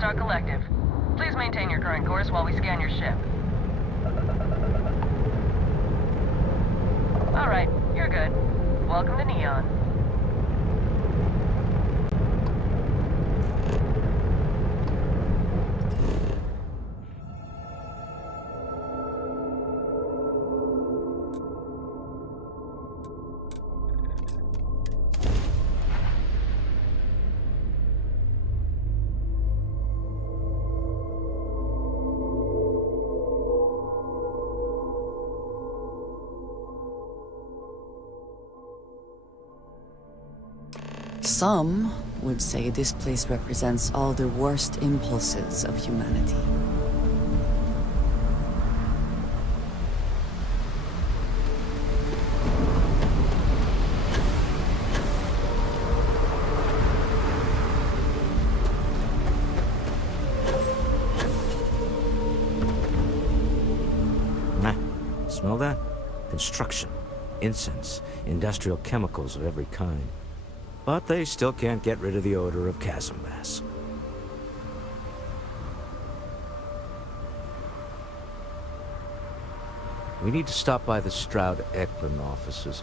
Star Collective. Please maintain your current course while we scan your ship. Alright, you're good. Welcome to Neon. Some would say this place represents all the worst impulses of humanity. Smell that? Construction, incense, industrial chemicals of every kind. But they still can't get rid of the odor of chasm mass. We need to stop by the Stroud-Eklund offices.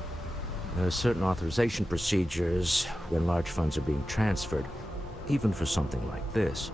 There are certain authorization procedures when large funds are being transferred, even for something like this.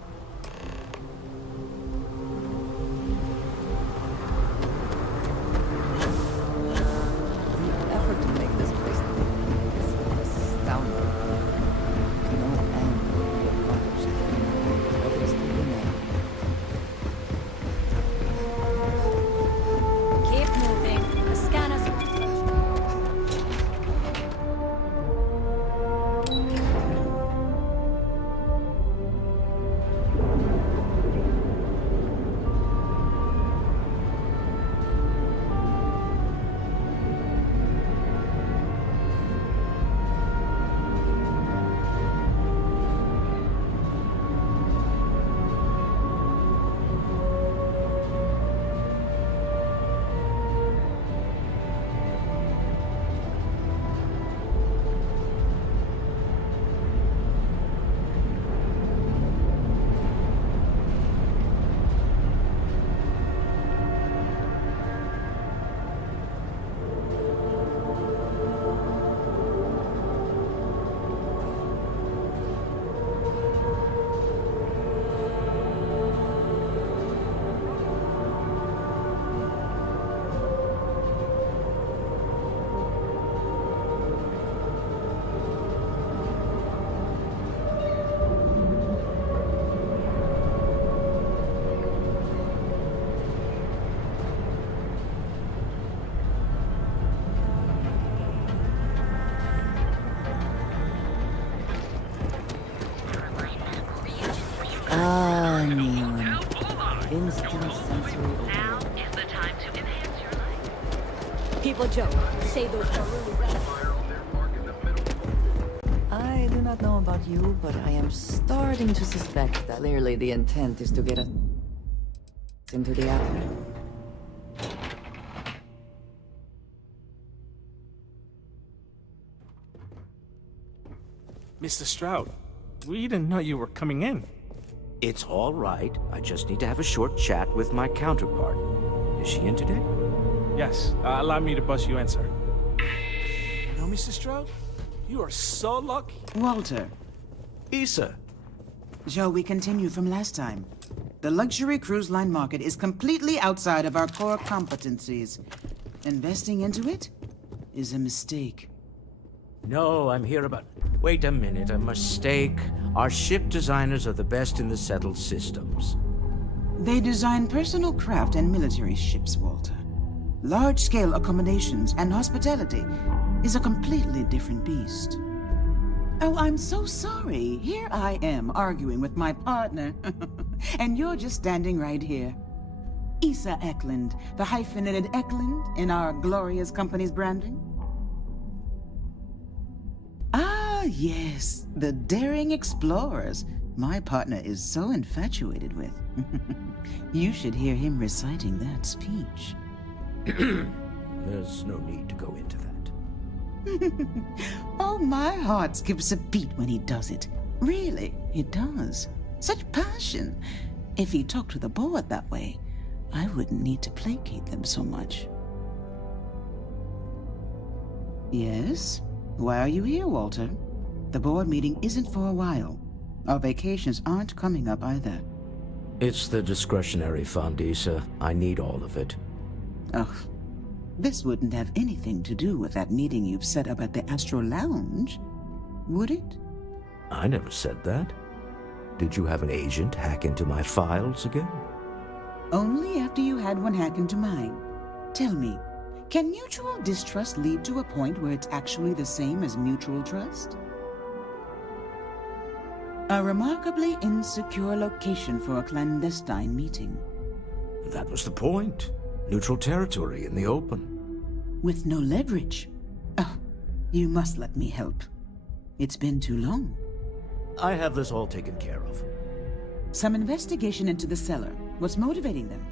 Neon. Instant sensory Now is the time to enhance your life. People joke, say those are really bad. I do not know about you, but I am starting to suspect that clearly the intent is to get us into the atmosphere. Mr. Stroud, we didn't know you were coming in. It's all right. I just need to have a short chat with my counterpart. Is she in today? Yes, allow me to bust you in, sir. You know, Mr. Stroud, you are so lucky. Walter. Issa. Shall we continue from last time? The luxury cruise line market is completely outside of our core competencies. Investing into it is a mistake. No, I'm here about... Wait a minute, a mistake. Our ship designers are the best in the settled systems. They design personal craft and military ships, Walter. Large-scale accommodations and hospitality is a completely different beast. Oh, I'm so sorry. Here I am arguing with my partner. And you're just standing right here. Issa Eklund, the hyphenated Eklund in our glorious company's branding. Ah, yes, the daring explorers my partner is so infatuated with. You should hear him reciting that speech. There's no need to go into that. Oh, my heart skips a beat when he does it. Really, it does. Such passion. If he talked to the board that way, I wouldn't need to placate them so much. Yes? Why are you here, Walter? The board meeting isn't for a while. Our vacations aren't coming up either. It's the discretionary fund, Issa. I need all of it. Ugh. This wouldn't have anything to do with that meeting you've set up at the Astro Lounge, would it? I never said that. Did you have an agent hack into my files again? Only after you had one hack into mine. Tell me, can mutual distrust lead to a point where it's actually the same as mutual trust? A remarkably insecure location for a clandestine meeting. That was the point. Neutral territory in the open. With no leverage. Oh, you must let me help. It's been too long. I have this all taken care of. Some investigation into the cellar. What's motivating them?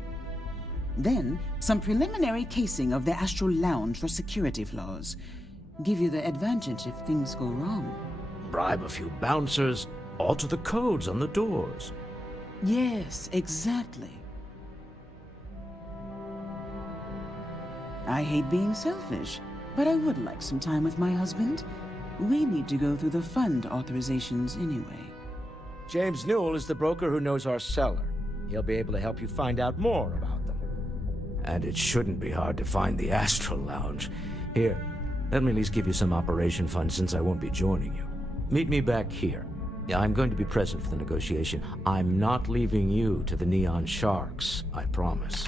Then, some preliminary casing of the Astral Lounge for security flaws. Give you the advantage if things go wrong. Bribe a few bouncers, alter the codes on the doors. Yes, exactly. I hate being selfish, but I would like some time with my husband. We need to go through the fund authorizations anyway. James Newell is the broker who knows our cellar. He'll be able to help you find out more about them. And it shouldn't be hard to find the Astral Lounge. Here, let me at least give you some operation funds since I won't be joining you. Meet me back here. Yeah, I'm going to be present for the negotiation. I'm not leaving you to the Neon Sharks, I promise.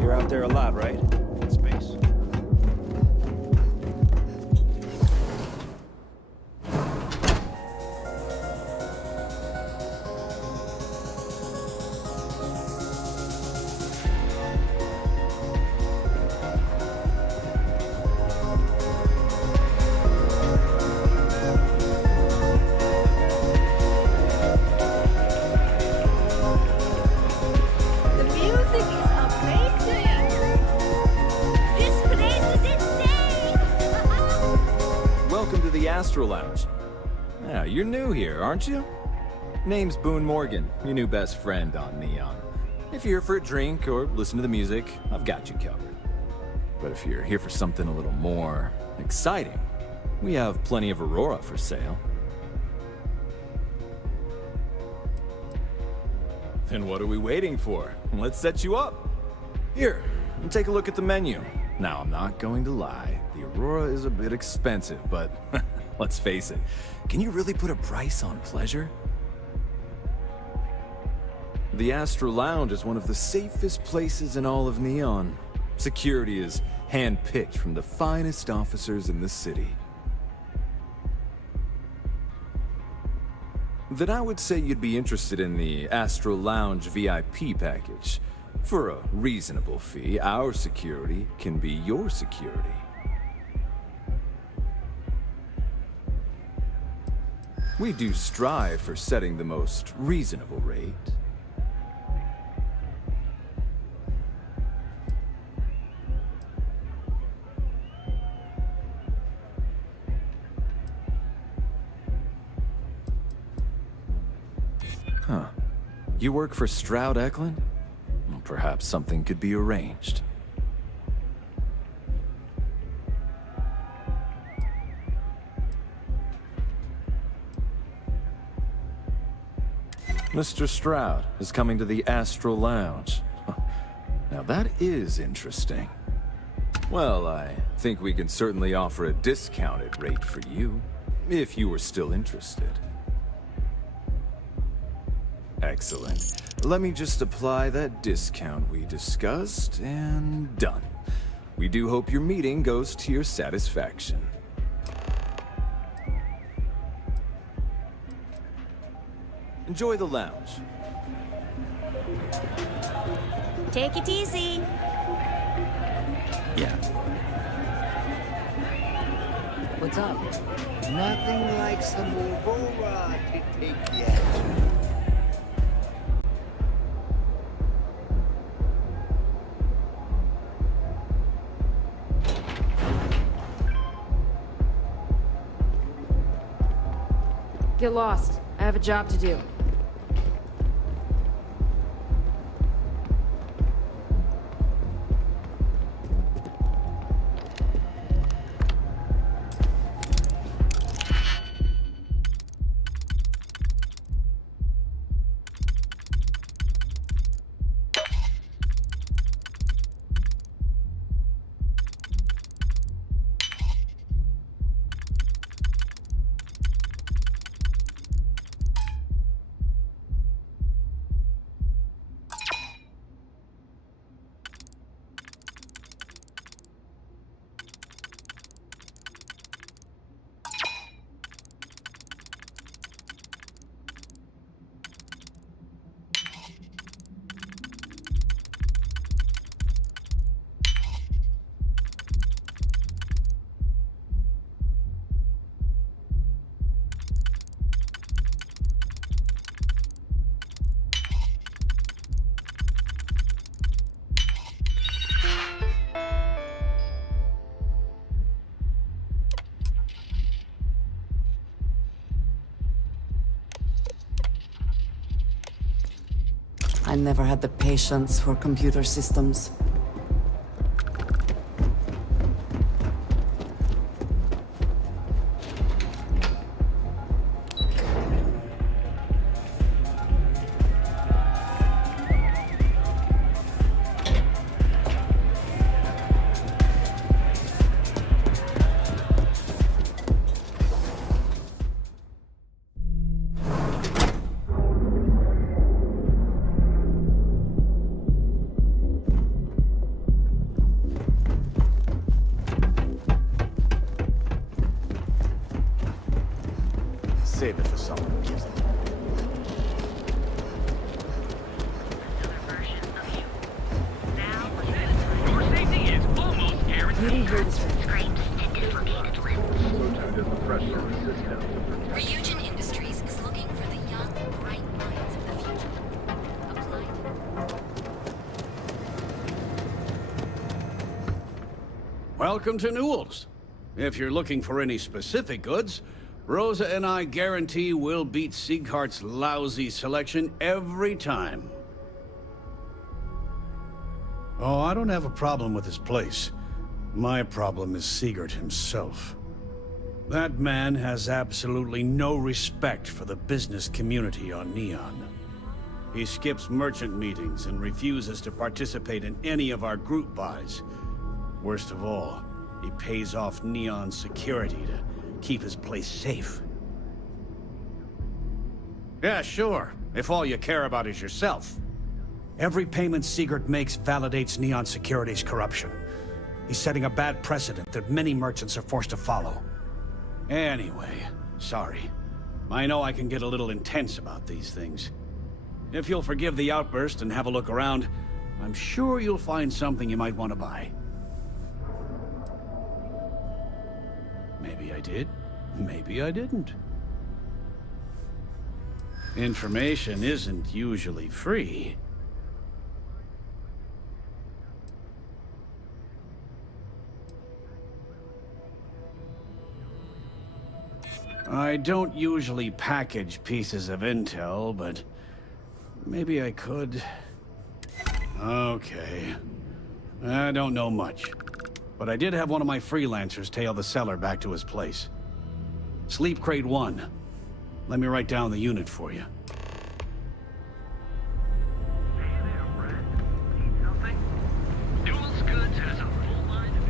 You're out there a lot, right? In space? The music is amazing! This place is insane! Welcome to the Astral Lounge. Yeah, you're new here, aren't you? Name's Boone Morgan, your new best friend on Neon. If you're here for a drink or listen to the music, I've got you covered. But if you're here for something a little more exciting, we have plenty of Aurora for sale. Then what are we waiting for? Let's set you up. Here, take a look at the menu. Now, I'm not going to lie. The Aurora is a bit expensive, but let's face it. Can you really put a price on pleasure? The Astral Lounge is one of the safest places in all of Neon. Security is handpicked from the finest officers in the city. Then I would say you'd be interested in the Astral Lounge VIP package. For a reasonable fee, our security can be your security. We do strive for setting the most reasonable rate. Huh. You work for Stroud Eklund? Well, perhaps something could be arranged. Mr. Stroud is coming to the Astral Lounge. Now that is interesting. Well, I think we can certainly offer a discounted rate for you, if you were still interested. Excellent. Let me just apply that discount we discussed, and done. We do hope your meeting goes to your satisfaction. Enjoy the lounge. Take it easy. Yeah. What's up? Nothing like some Aurora to take yet. Get lost. I have a job to do. I never had the patience for computer systems. Save it for someone who gives it. Another version of you. Now, your safety is almost guaranteed. Scrapes and dislocated limbs. Ryujin Industries is looking for the young, bright minds of the future. Apply. Welcome to Newell's. If you're looking for any specific goods, Rosa and I guarantee we'll beat Sieghart's lousy selection every time. Oh, I don't have a problem with his place. My problem is Siegert himself. That man has absolutely no respect for the business community on Neon. He skips merchant meetings and refuses to participate in any of our group buys. Worst of all, he pays off Neon's security to keep his place safe. Yeah, sure, if all you care about is yourself. Every payment Siegert makes validates Neon Security's corruption. He's setting a bad precedent that many merchants are forced to follow. Anyway, sorry. I know I can get a little intense about these things. If you'll forgive the outburst and have a look around, I'm sure you'll find something you might want to buy. Maybe I did, maybe I didn't. Information isn't usually free. I don't usually package pieces of intel, but maybe I could. Okay. I don't know much. But I did have one of my freelancers tail the seller back to his place. Sleep Crate 1. Let me write down the unit for you. Hey there, Brad. Need something? Newell's Goods has a full line of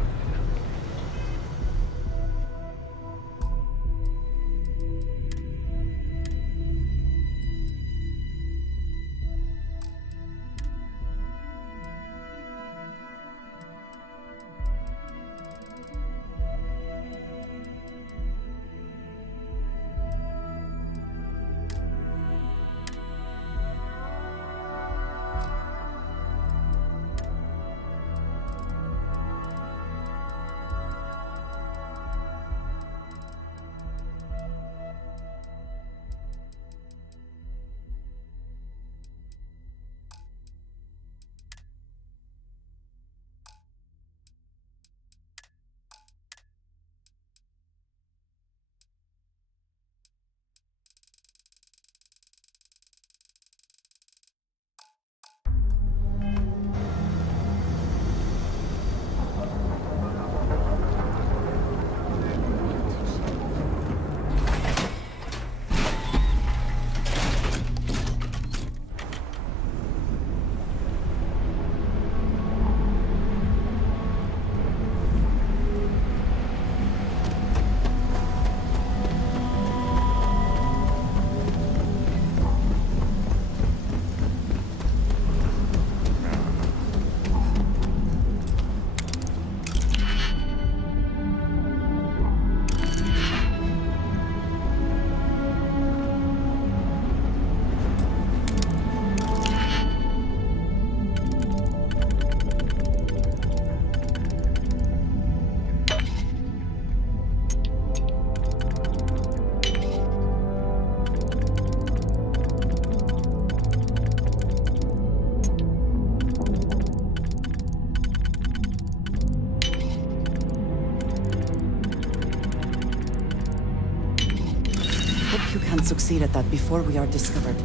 succeed at that before we are discovered.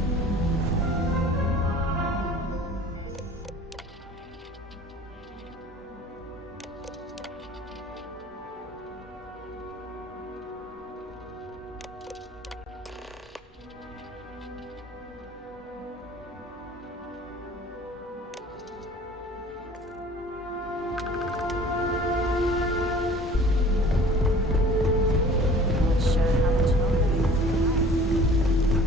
Not sure how much longer you will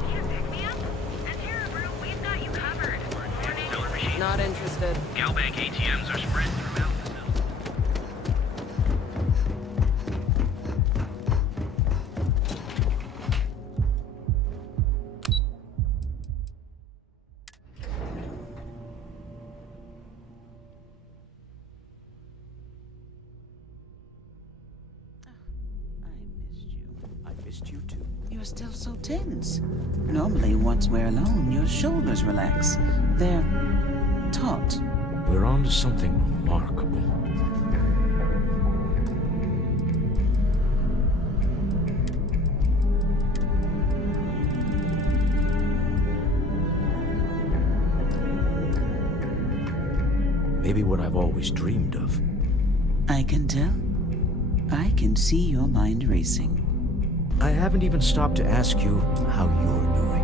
Can you pick me up? Enter a room, we've got you covered. Teller machine. Not interested. Galbank ATMs are spread throughout the cell. I missed you. I missed you too. You're still so tense. Normally, once we're alone, your shoulders relax. They're taut. We're on to something remarkable. Maybe what I've always dreamed of. I can tell. I can see your mind racing. I haven't even stopped to ask you how you're doing.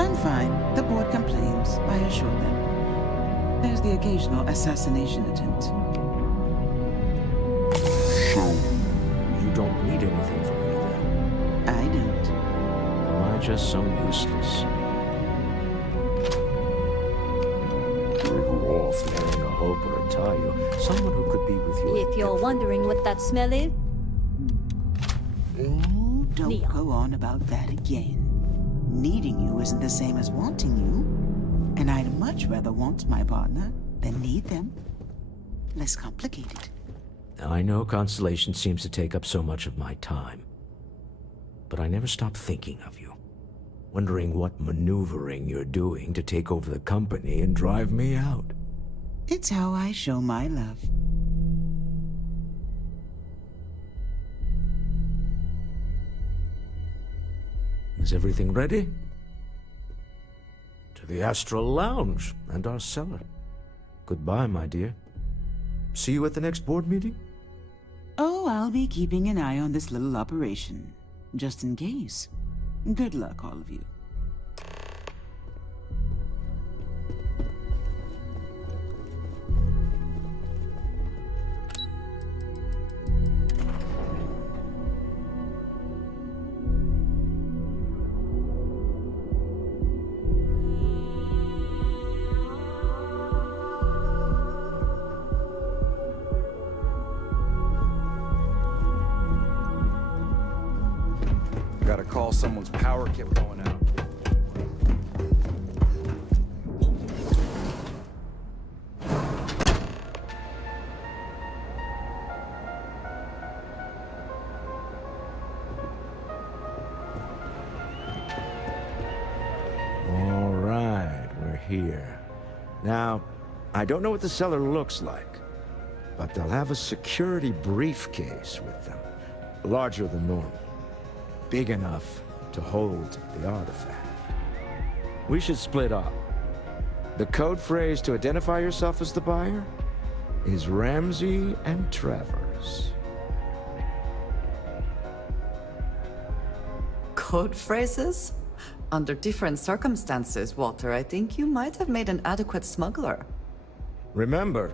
I'm fine. The board complains, I assure them. There's the occasional assassination attempt. You don't need anything from me then. I don't. Am I just so useless? You're off marrying a hope or a Tayo, someone who could be with you. If you're wondering what that smell is, Oh, don't Neon. go on about that again. Needing you isn't the same as wanting you. And I'd much rather want my partner than need them. Less complicated. I know Constellation seems to take up so much of my time. But I never stop thinking of you. Wondering what maneuvering you're doing to take over the company and drive me out. It's how I show my love. Is everything ready? To the Astral Lounge and our cellar. Goodbye, my dear. See you at the next board meeting? Oh, I'll be keeping an eye on this little operation. Just in case. Good luck, all of you. Gotta call someone's power kept going out. All right, we're here. Now, I don't know what the cellar looks like, but they'll have a security briefcase with them. Larger than normal. Big enough to hold the artifact. We should split up. The code phrase to identify yourself as the buyer is Ramsey and Travers. Code phrases? Under different circumstances, Walter, I think you might have made an adequate smuggler. Remember,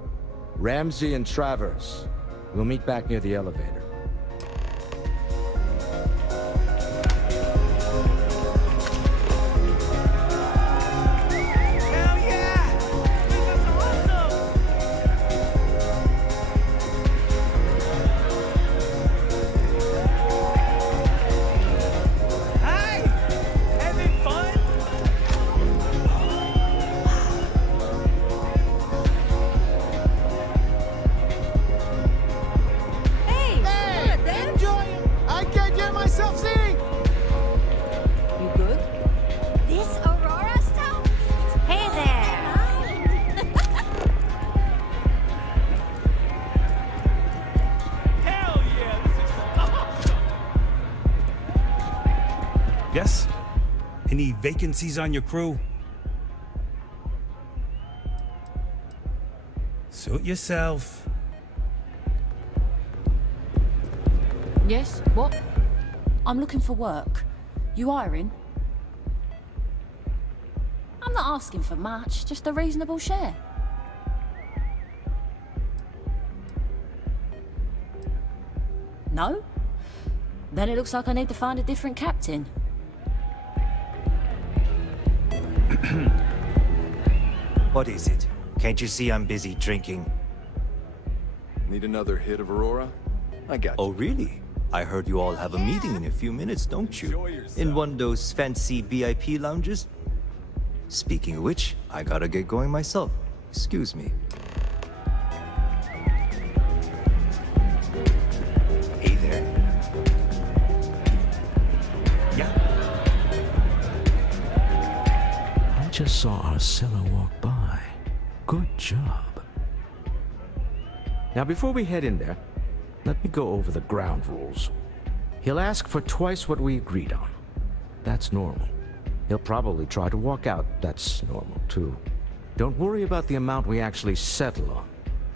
Ramsey and Travers. We'll meet back near the elevator. hey, vacancies on your crew? Suit yourself. Yes? What? I'm looking for work. You hiring? I'm not asking for much, just a reasonable share. No? Then it looks like I need to find a different captain. What is it? Can't you see I'm busy drinking? Need another hit of Aurora? I got you. Oh, really? I heard you all have a meeting in a few minutes, don't you? In one of those fancy VIP lounges? Speaking of which, I gotta get going myself. Excuse me. Hey there. Yeah. I just saw our seller walk by. Good job. Now, before we head in there, let me go over the ground rules. He'll ask for twice what we agreed on. That's normal. He'll probably try to walk out. That's normal, too. Don't worry about the amount we actually settle on.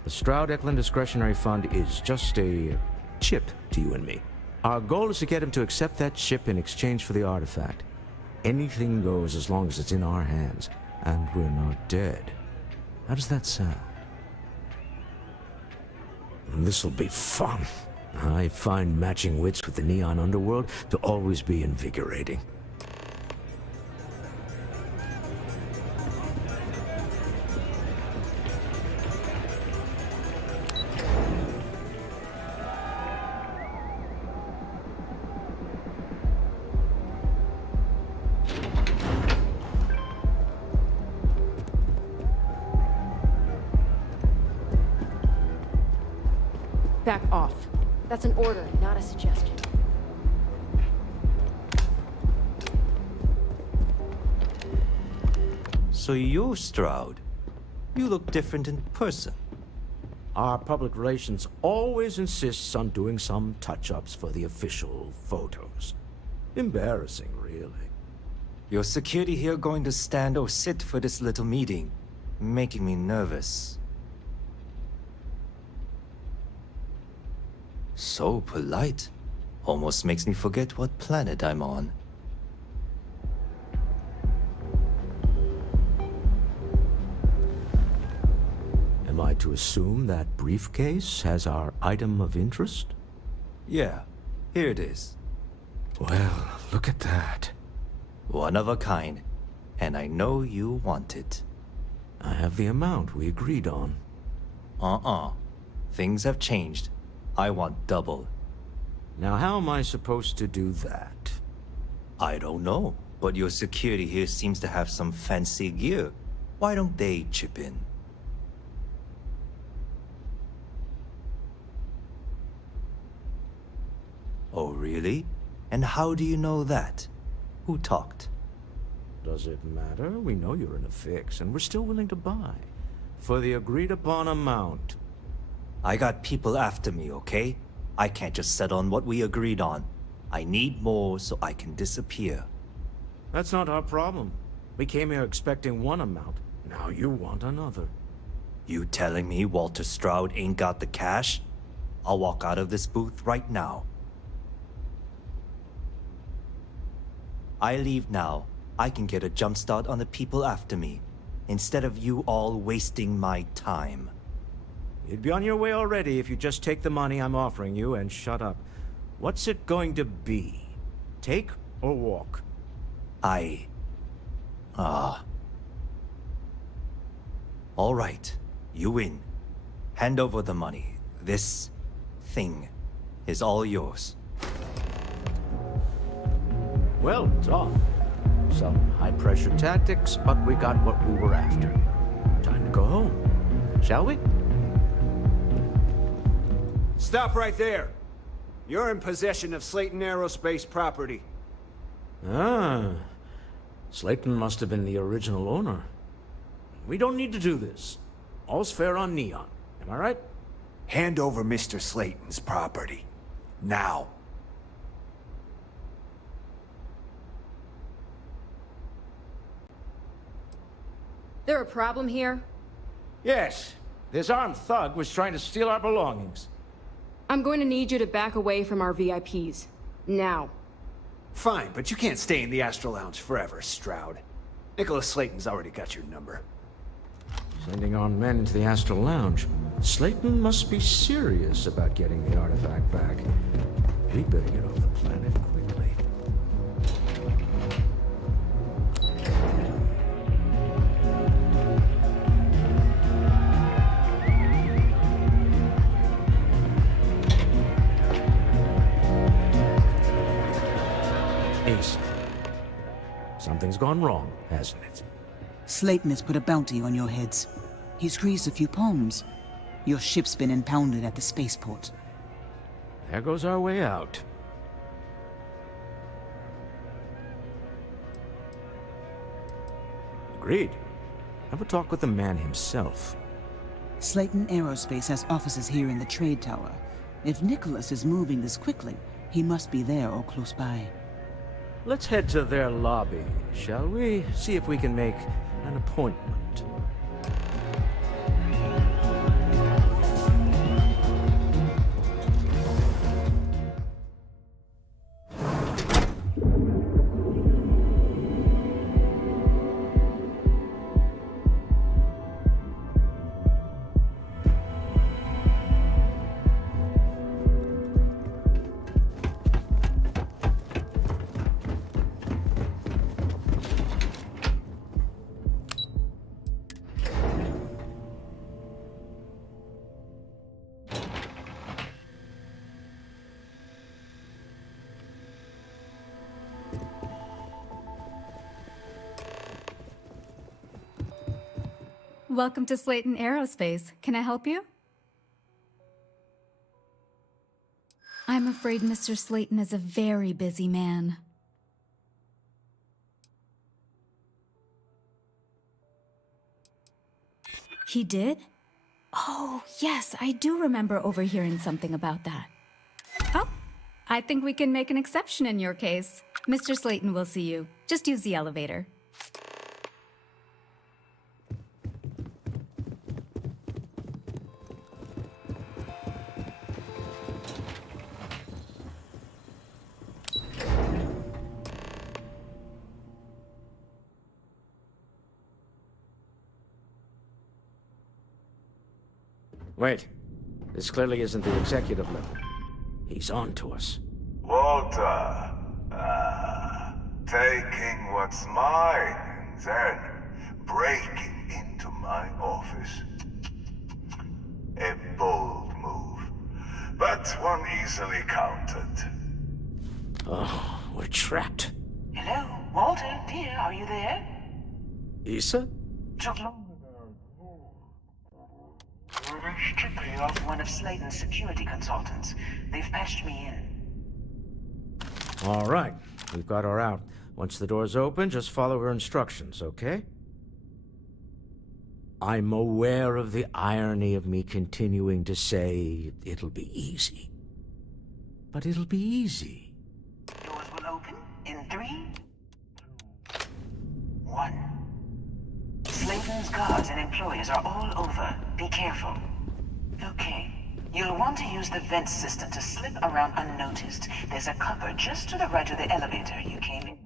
The Stroud-Eklund Discretionary Fund is just a chip to you and me. Our goal is to get him to accept that chip in exchange for the artifact. Anything goes as long as it's in our hands, and we're not dead. How does that sound? This'll be fun. I find matching wits with the Neon Underworld to always be invigorating. Back off. That's an order, not a suggestion. So you're Stroud. You look different in person. Our public relations always insists on doing some touch-ups for the official photos. Embarrassing, really. Your security here going to stand or sit for this little meeting, making me nervous. So polite. Almost makes me forget what planet I'm on. Am I to assume that briefcase has our item of interest? Yeah, here it is. Well, look at that. One of a kind, and I know you want it. I have the amount we agreed on. Things have changed. I want double. Now, how am I supposed to do that? I don't know, but your security here seems to have some fancy gear. Why don't they chip in? Oh, really? And how do you know that? Who talked? Does it matter? We know you're in a fix, and we're still willing to buy. For the agreed-upon amount. I got people after me, okay? I can't just settle on what we agreed on. I need more so I can disappear. That's not our problem. We came here expecting one amount. Now you want another. You telling me Walter Stroud ain't got the cash? I'll walk out of this booth right now. I leave now. I can get a jump start on the people after me, instead of you all wasting my time. You'd be on your way already if you just take the money I'm offering you and shut up. What's it going to be? Take or walk? All right, you win. Hand over the money. This thing is all yours. Well done. Some high-pressure tactics, but we got what we were after. Time to go home, shall we? Stop right there. You're in possession of Slayton Aerospace property. Ah. Slayton must have been the original owner. We don't need to do this. All's fair on Neon. Am I right? Hand over Mr. Slayton's property. Now. There a problem here? Yes. This armed thug was trying to steal our belongings. I'm going to need you to back away from our VIPs. Now. Fine, but you can't stay in the Astral Lounge forever, Stroud. Nicholas Slayton's already got your number. Sending armed men into the Astral Lounge. Slayton must be serious about getting the artifact back. We'd better get off the planet quickly. Ace. Something's gone wrong, hasn't it? Slayton has put a bounty on your heads. He's greased a few palms. Your ship's been impounded at the spaceport. There goes our way out. Agreed. Have a talk with the man himself. Slayton Aerospace has offices here in the trade tower. If Nicholas is moving this quickly, he must be there or close by. Let's head to their lobby, shall we? See if we can make an appointment. Welcome to Slayton Aerospace. Can I help you? I'm afraid Mr. Slayton is a very busy man. He did? Oh, yes, I do remember overhearing something about that. Oh, I think we can make an exception in your case. Mr. Slayton will see you. Just use the elevator. Wait. This clearly isn't the executive level. He's on to us. Walter. Taking what's mine and then breaking into my office. A bold move, but one easily countered. Oh, we're trapped. Hello, Walter, dear, are you there? Issa? Took long. We're strictly off one of Slayton's security consultants. They've patched me in. All right. We've got her out. Once the door's open, just follow her instructions, okay? I'm aware of the irony of me continuing to say it'll be easy. But it'll be easy. Doors will open in 3, 2, 1. Slayton's guards and employees are all over. Be careful. Okay. You'll want to use the vent system to slip around unnoticed. There's a cupboard just to the right of the elevator you came in.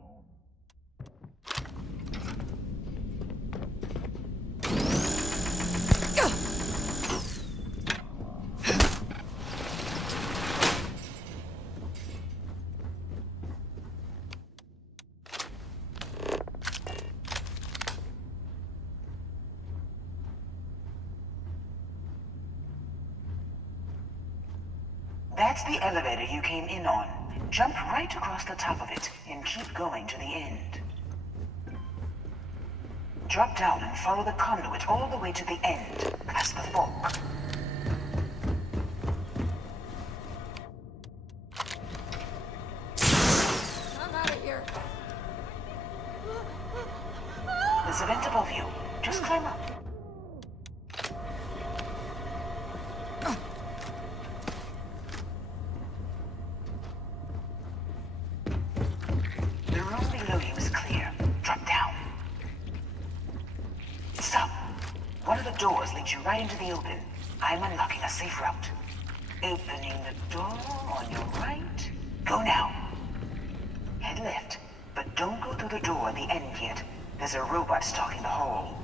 That's the elevator you came in on. Jump right across the top of it and keep going to the end. Drop down and follow the conduit all the way to the end, past the fork. I'm out of here. There's a vent above you. Just climb up. the doors leads you right into the open. I'm unlocking a safe route. Opening the door on your right. Go now. Head left, but don't go through the door at the end yet. There's a robot stalking the hall.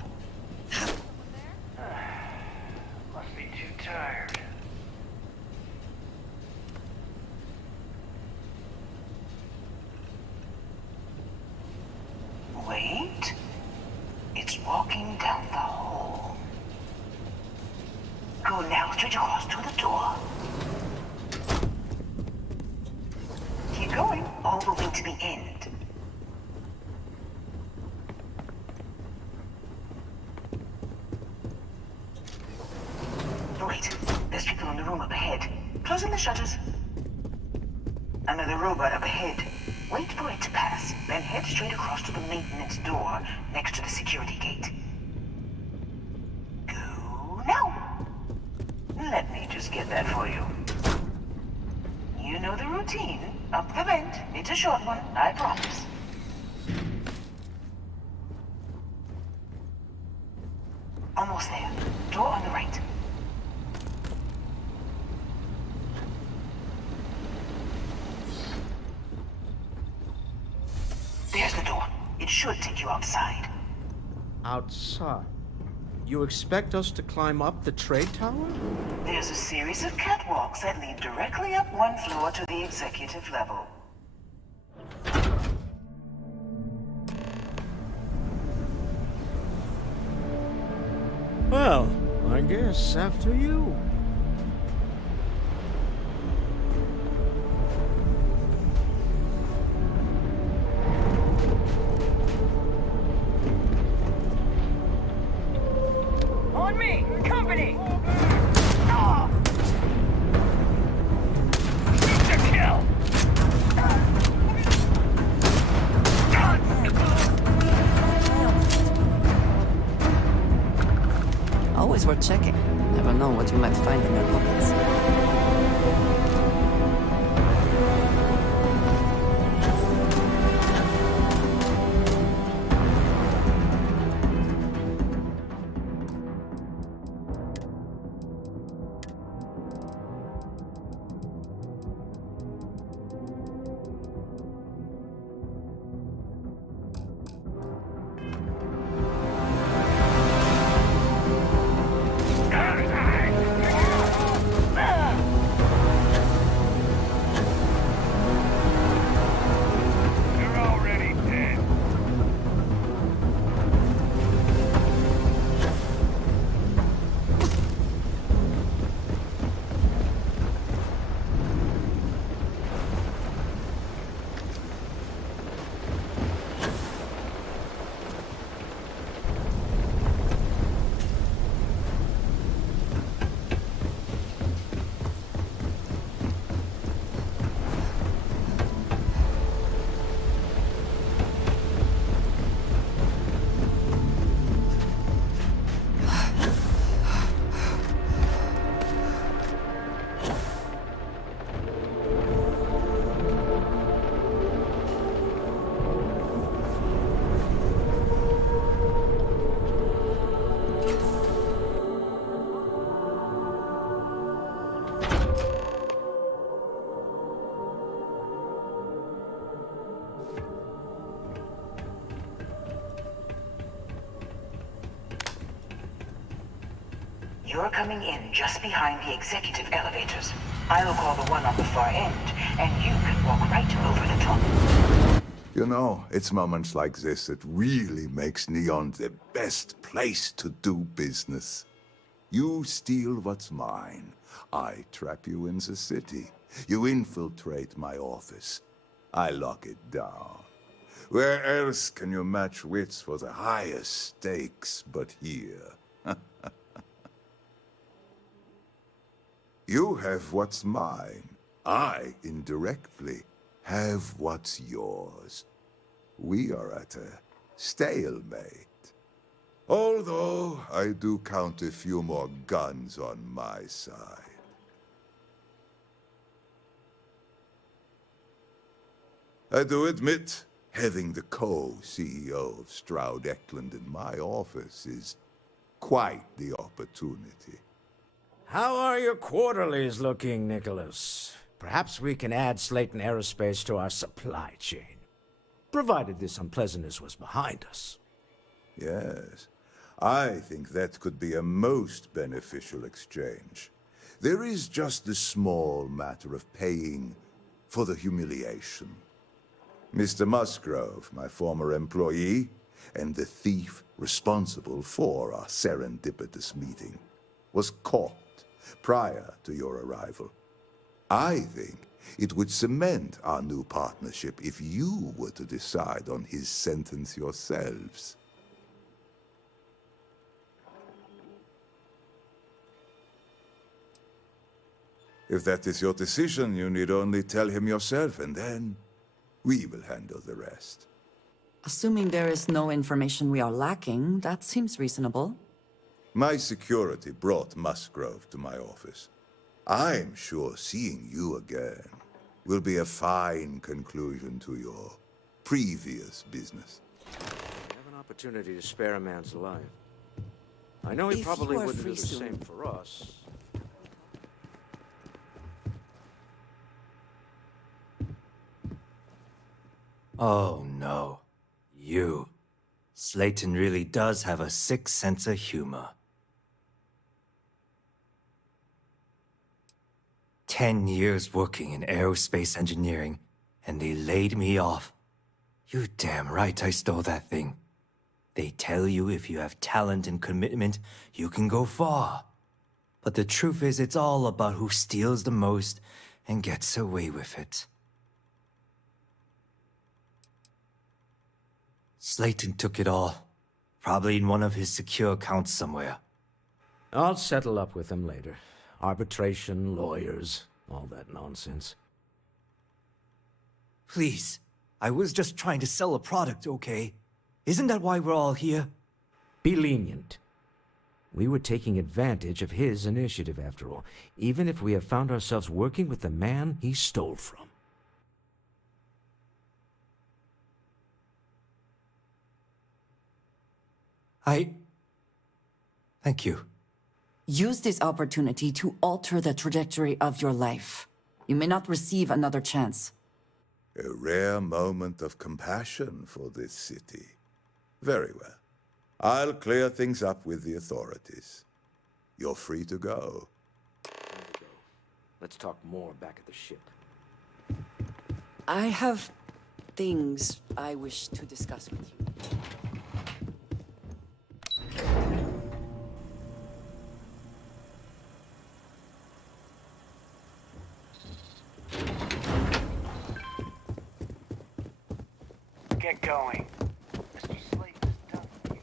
Must be too tired. Wait. It's walking down the hall. Go now, straight across to the door. Keep going, all the way to the end. Wait, there's people in the room up ahead. Closing the shutters. Another robot up ahead. Wait for it to pass, then head straight across to the maintenance door next to the security gate. Go now. Let me just get that for you. You know the routine. Up the vent. It's a short one, I promise. Almost there. Door on the right. There's the door. It should take you outside. Outside? You expect us to climb up the trade tower? There's a series of catwalks that lead directly up one floor to the executive level. Well, I guess after you. On me! Company! Shoot to kill! Always worth checking. Never know what you might find in their pockets. You're coming in just behind the executive elevators. I'll call the one on the far end, and you can walk right over the top. You know, it's moments like this that really makes Neon the best place to do business. You steal what's mine. I trap you in the city. You infiltrate my office. I lock it down. Where else can you match wits for the highest stakes but here? You have what's mine. I, indirectly, have what's yours. We are at a stalemate. Although I do count a few more guns on my side. I do admit, having the co-CEO of Stroud Eklund in my office is quite the opportunity. How are your quarterlies looking, Nicholas? Perhaps we can add Slayton Aerospace to our supply chain. Provided this unpleasantness was behind us. Yes, I think that could be a most beneficial exchange. There is just the small matter of paying for the humiliation. Mr. Musgrove, my former employee, and the thief responsible for our serendipitous meeting, was caught prior to your arrival. I think it would cement our new partnership if you were to decide on his sentence yourselves. If that is your decision, you need only tell him yourself, and then we will handle the rest. Assuming there is no information we are lacking, that seems reasonable. My security brought Musgrove to my office. I'm sure seeing you again will be a fine conclusion to your previous business. We have an opportunity to spare a man's life. I know he If probably you are wouldn't do free the soon. same for us. Oh no. You. Slayton really does have a sick sense of humor. 10 years working in aerospace engineering, and they laid me off. You damn right I stole that thing. They tell you if you have talent and commitment, you can go far. But the truth is, it's all about who steals the most and gets away with it. Slayton took it all. Probably in one of his secure accounts somewhere. I'll settle up with him later. Arbitration, lawyers, all that nonsense. Please, I was just trying to sell a product, okay? Isn't that why we're all here? Be lenient. We were taking advantage of his initiative, after all, even if we have found ourselves working with the man he stole from. Thank you. Use this opportunity to alter the trajectory of your life. You may not receive another chance. A rare moment of compassion for this city. Very well. I'll clear things up with the authorities. You're free to go. Time to go. Let's talk more back at the ship. I have things I wish to discuss with you. Get going. Mr. Slayton is done with you.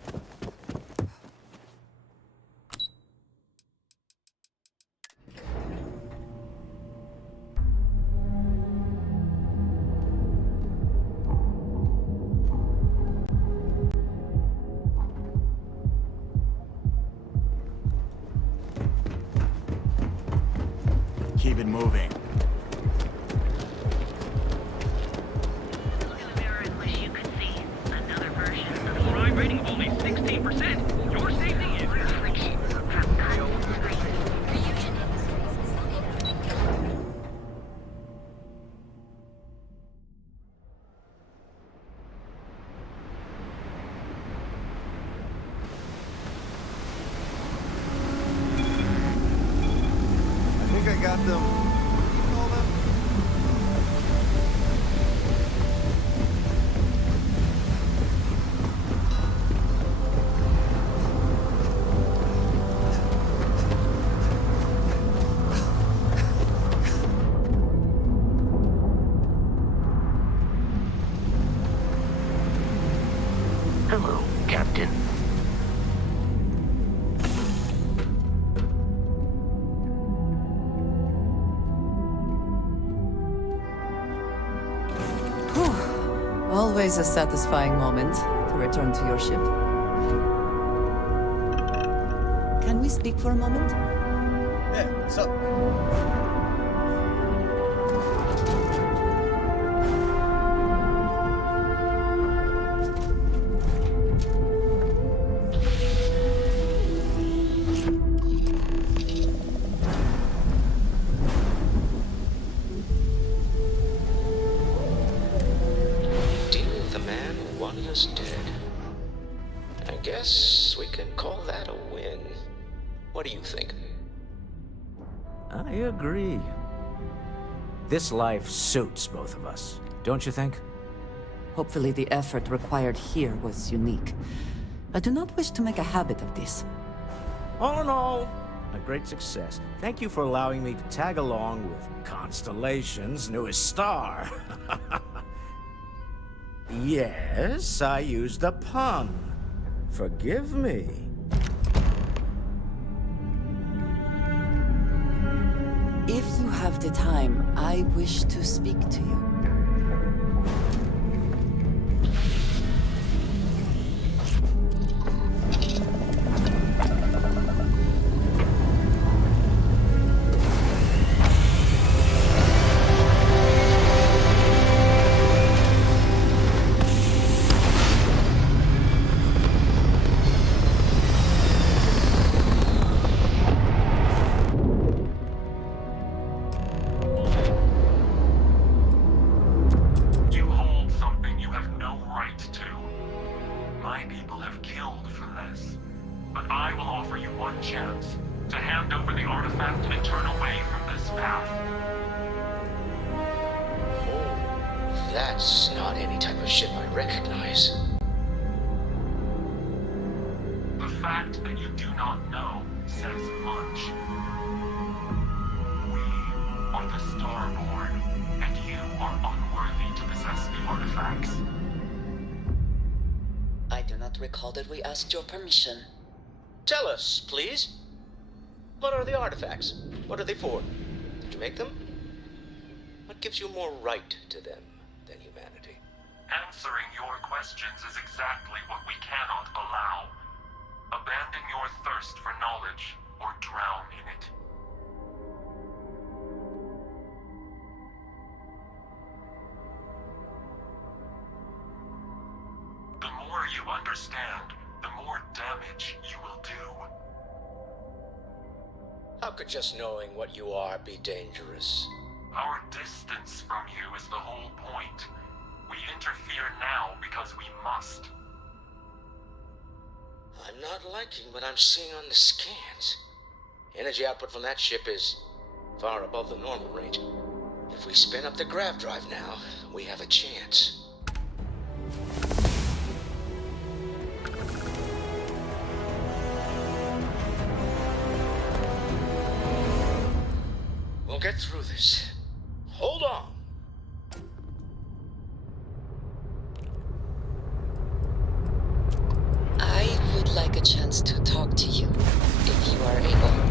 Keep it moving. Look in the mirror and wish you could see another version of you. Crime rating only 16%. Your safety is... Reflection from constant screen. Fusion Industries is located. I think I got them. All them. Hello, Captain. Always a satisfying moment to return to your ship. Can we speak for a moment? Yeah, what's up? call that a win. What do you think? I agree. This life suits both of us, don't you think? Hopefully the effort required here was unique. I do not wish to make a habit of this. All in all, a great success. Thank you for allowing me to tag along with Constellation's newest star. Yes, I used a pun. Forgive me. If you have the time, I wish to speak to you. That's not any type of ship I recognize. The fact that you do not know says much. We are the Starborn, and you are unworthy to possess the artifacts. I do not recall that we asked your permission. Tell us, please. What are the artifacts? What are they for? Did you make them? What gives you more right to them than humanity? Answering your questions is exactly what we cannot allow. Abandon your thirst for knowledge, or drown in it. The more you understand, the more damage you will do. How could just knowing what you are be dangerous? Our distance from you is the whole point. We interfere now because we must. I'm not liking what I'm seeing on the scans. Energy output from that ship is far above the normal range. If we spin up the grav drive now, we have a chance. We'll get through this. Hold on. I would like a chance to talk to you, if you are able.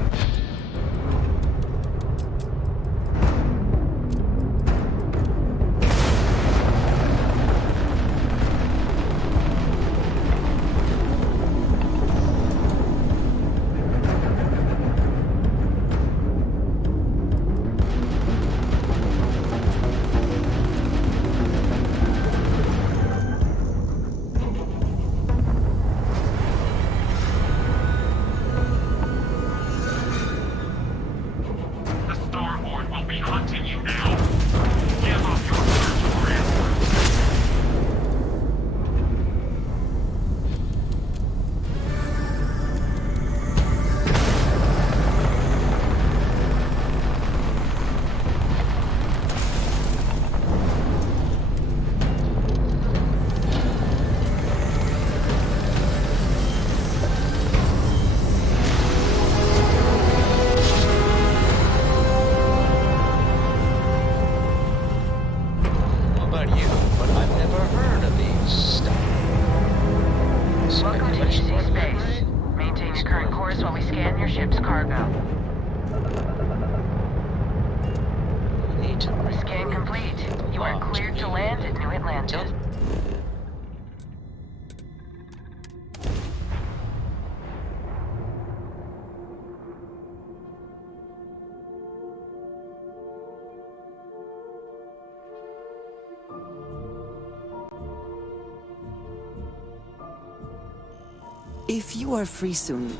If you are free soon,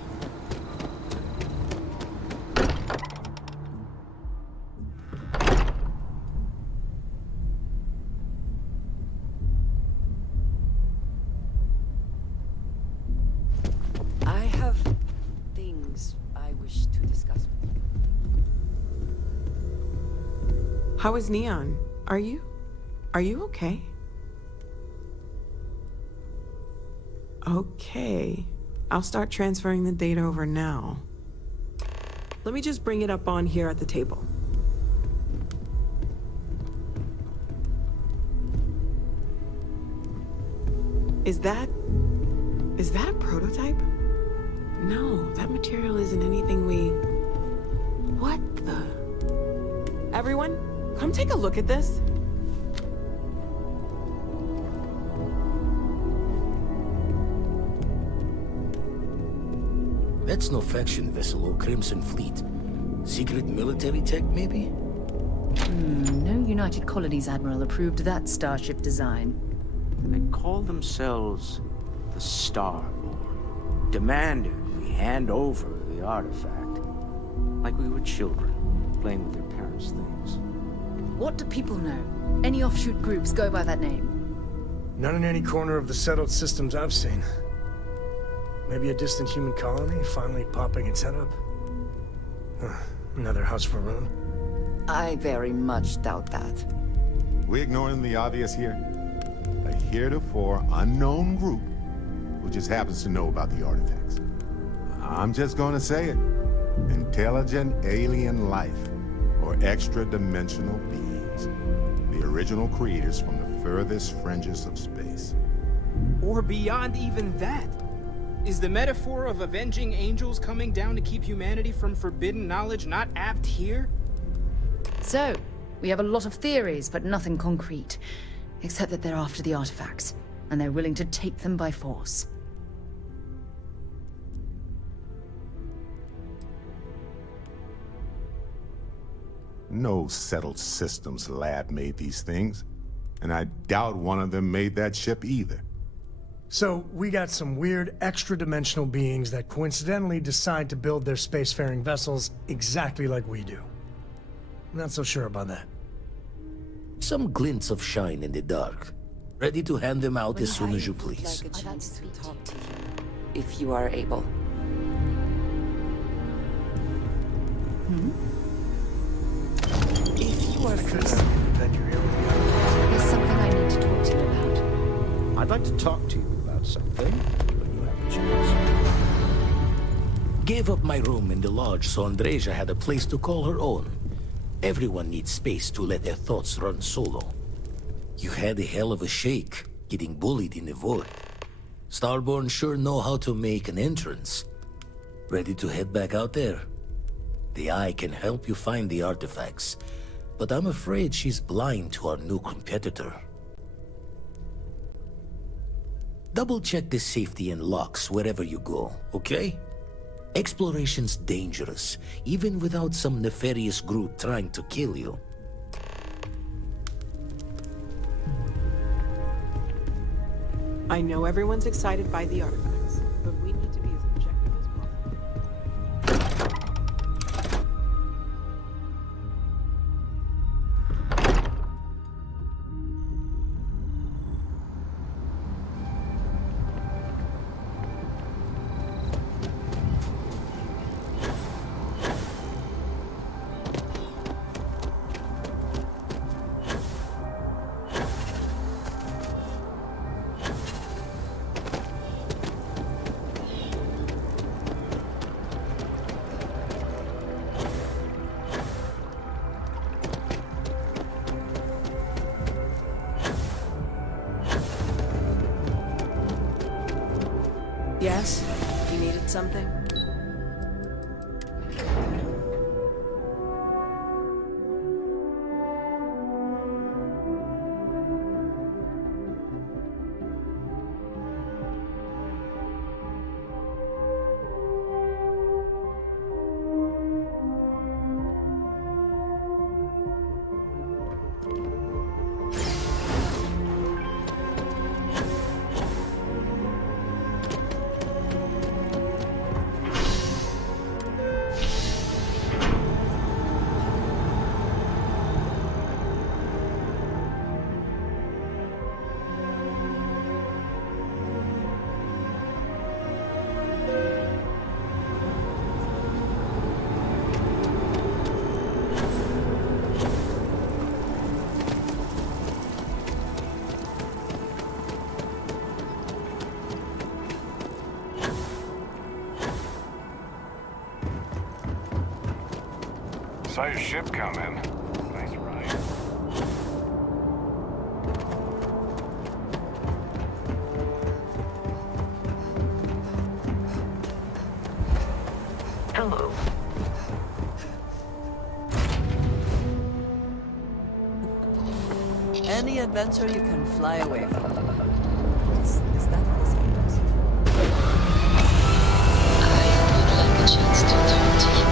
I have wish to discuss with you. How is Neon? Are you okay? Okay. I'll start transferring the data over now. Let me just bring it up on here at the table. Is that a prototype? No, that material isn't anything we... What the... Everyone, come take a look at this. That's no faction vessel or Crimson Fleet. Secret military tech, maybe? No United Colonies Admiral approved that starship design. They call themselves the Starborn. Demanded we hand over the artifact. Like we were children, playing with their parents' things. What do people know? Any offshoot groups go by that name? Not in any corner of the settled systems I've seen. Maybe a distant human colony finally popping its head up? Another house for Rune? I very much doubt that. We're ignoring the obvious here. A heretofore unknown group who just happens to know about the artifacts. I'm just gonna say it. Intelligent alien life, or extra-dimensional beings. The original creators from the furthest fringes of space. Or beyond even that. Is the metaphor of avenging angels coming down to keep humanity from forbidden knowledge not apt here? So, we have a lot of theories, but nothing concrete. Except that they're after the artifacts, and they're willing to take them by force. No settled systems lab made these things, and I doubt one of them made that ship either. So, we got some weird extra-dimensional beings that coincidentally decide to build their spacefaring vessels exactly like we do. Not so sure about that. Some glints of shine in the dark. Ready to hand them out as soon as you please. I'd like a chance to talk to you, if you are able. If you are free, there's something I need to talk to you about. I'd like to talk to you about something, but you have a chance. Gave up my room in the lodge so Andreja had a place to call her own. Everyone needs space to let their thoughts run solo. You had a hell of a shake, getting bullied in the void. Starborn sure know how to make an entrance. Ready to head back out there? The Eye can help you find the artifacts, but I'm afraid she's blind to our new competitor. Double-check the safety and locks wherever you go, okay? Exploration's dangerous, even without some nefarious group trying to kill you. I know everyone's excited by the artifacts, but we need to be as objective as possible. Yes? You needed something? Saw your ship come in. Nice ride. Hello. Any adventure you can fly away from. Is that what this means? I would like a chance to talk to you.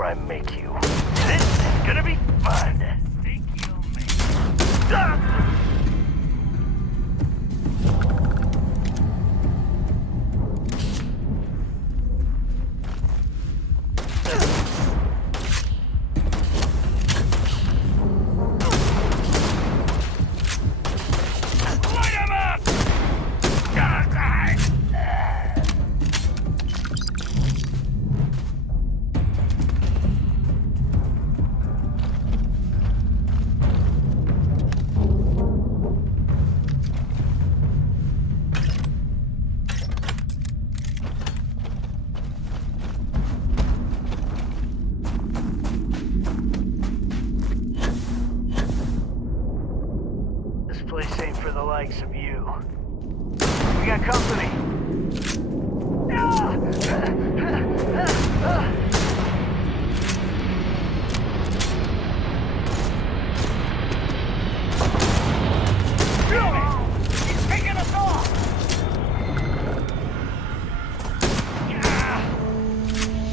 before I make you. This is gonna be fun. Think you'll make it. Ah! This place ain't for the likes of you. We got company. He's picking us off!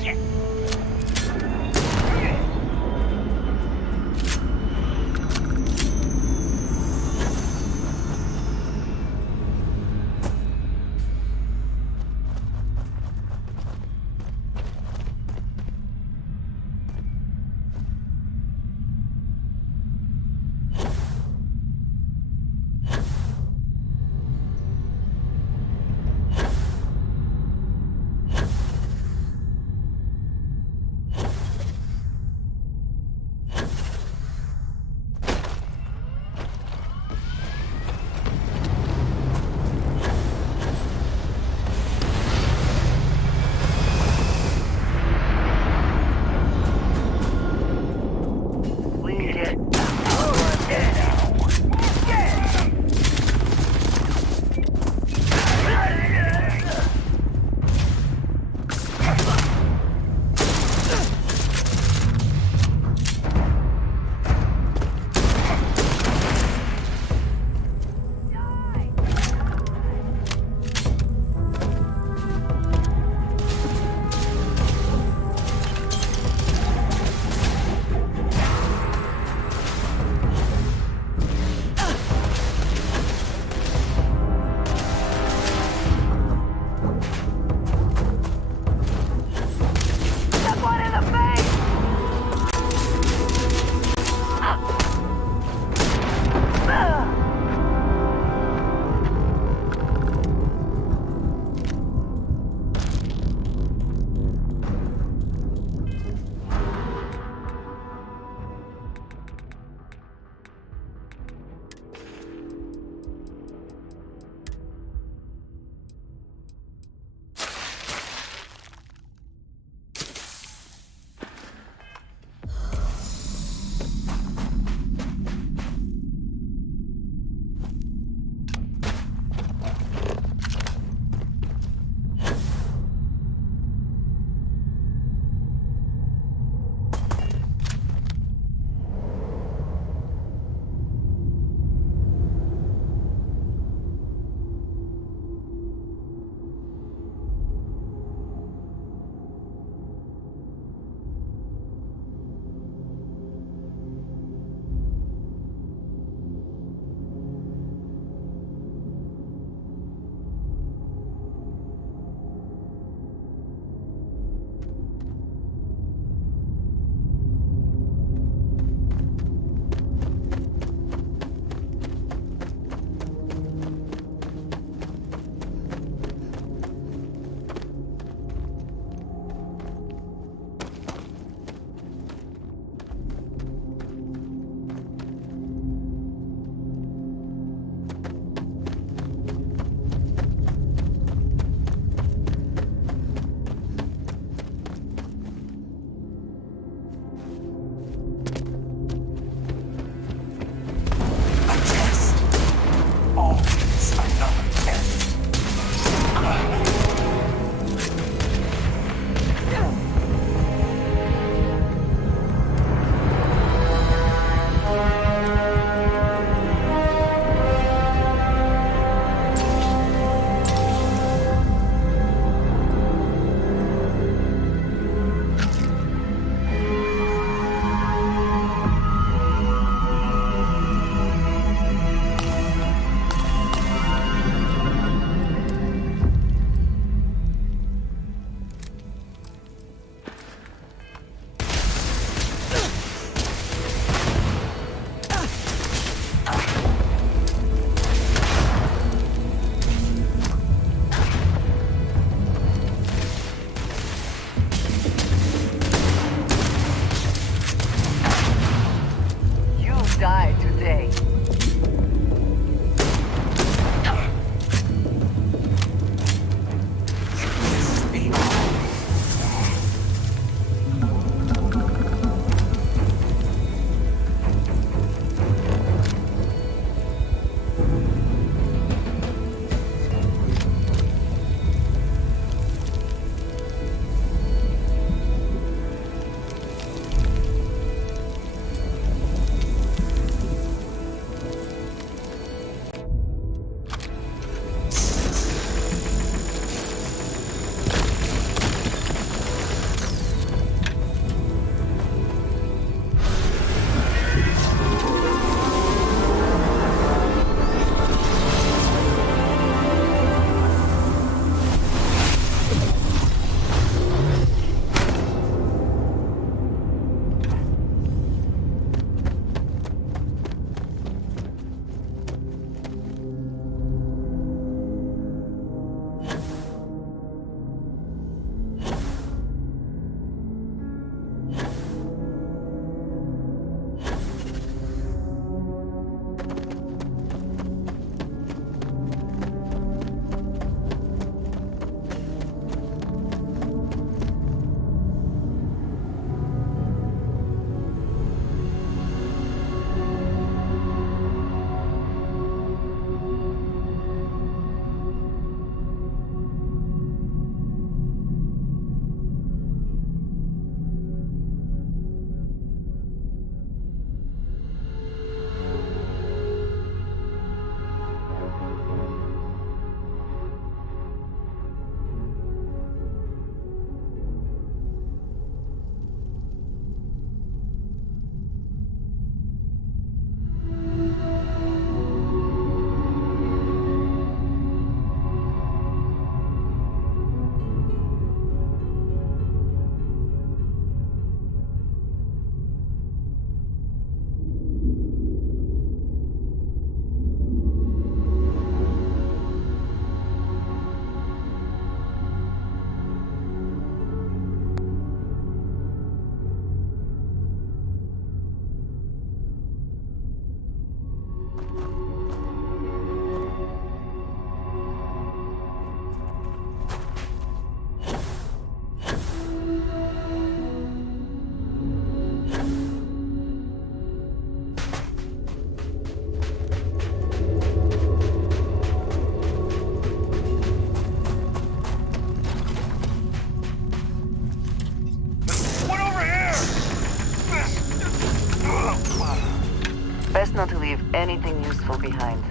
Shit! die today. Best not to leave anything useful behind.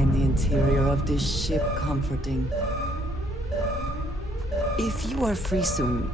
find the interior of this ship comforting. If you are free soon,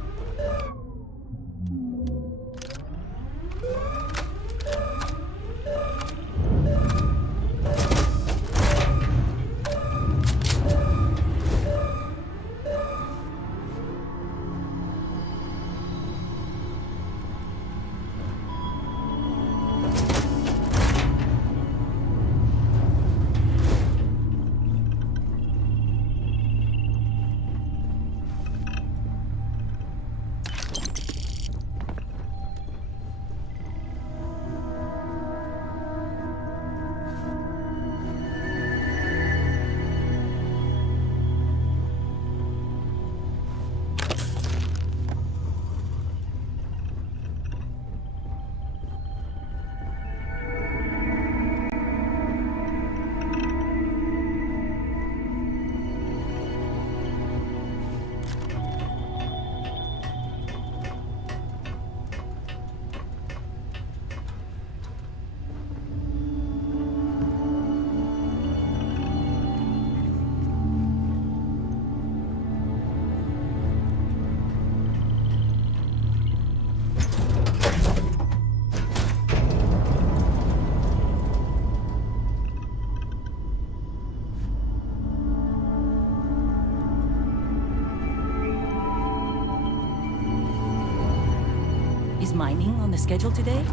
is mining on the schedule today?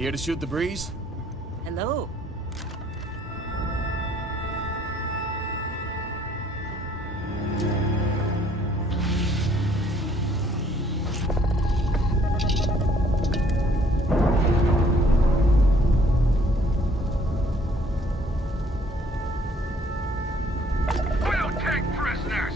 Here to shoot the breeze? Hello. We'll take prisoners!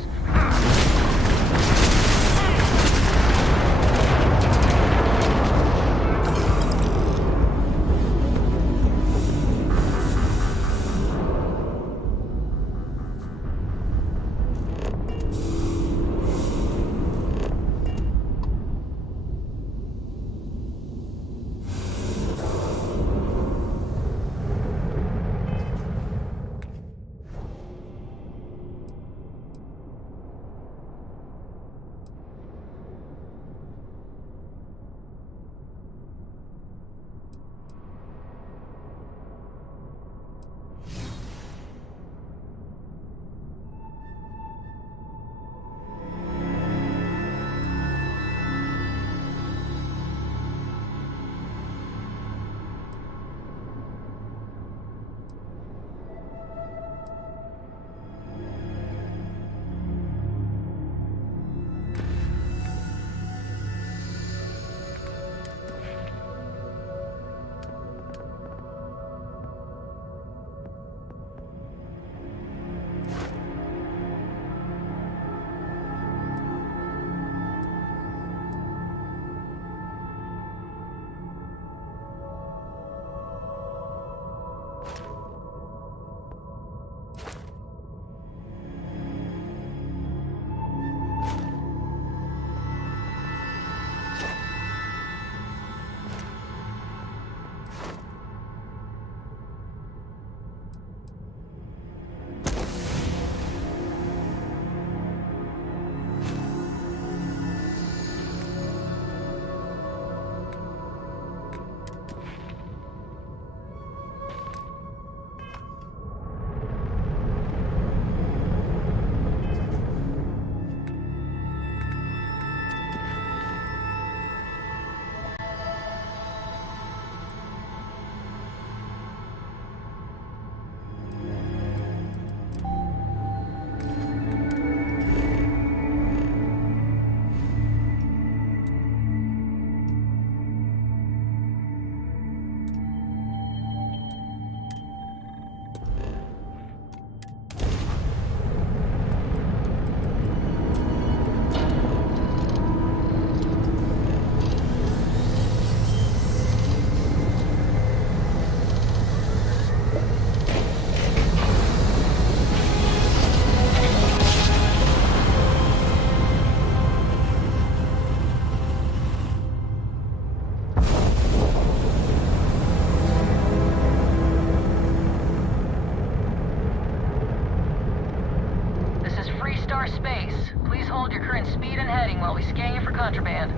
while we scan you for contraband.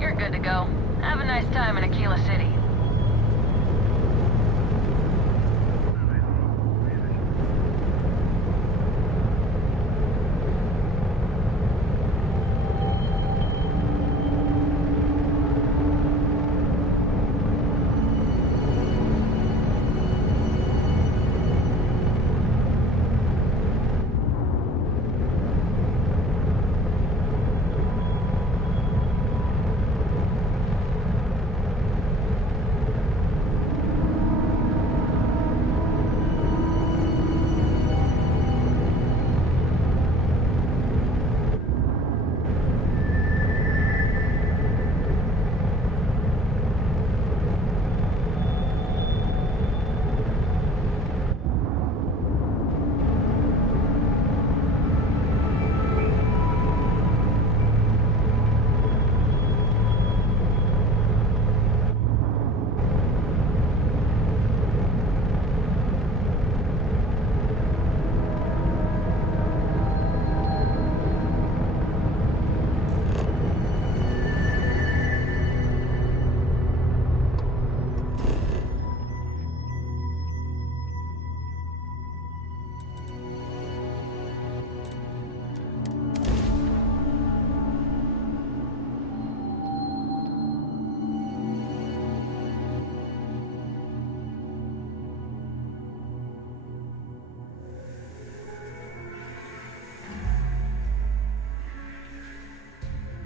You're good to go. Have a nice time in Aquila City.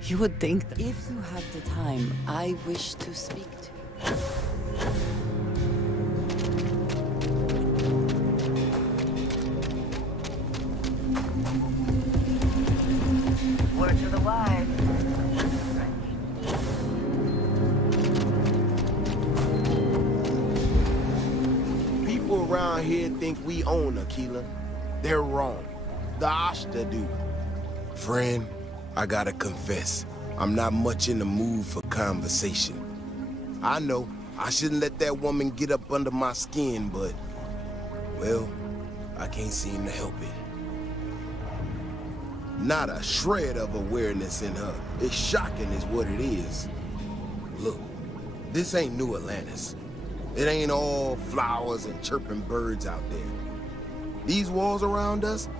You would think that if you have the time, I wish to speak to you. Word to the wise. People around here think we own Aquila. They're wrong. The Ashta do. Friend, I gotta confess, I'm not much in the mood for conversation. I know, I shouldn't let that woman get up under my skin, but, well, I can't seem to help it. Not a shred of awareness in her. It's shocking is what it is. Look, this ain't New Atlantis. It ain't all flowers and chirping birds out there. These walls around us,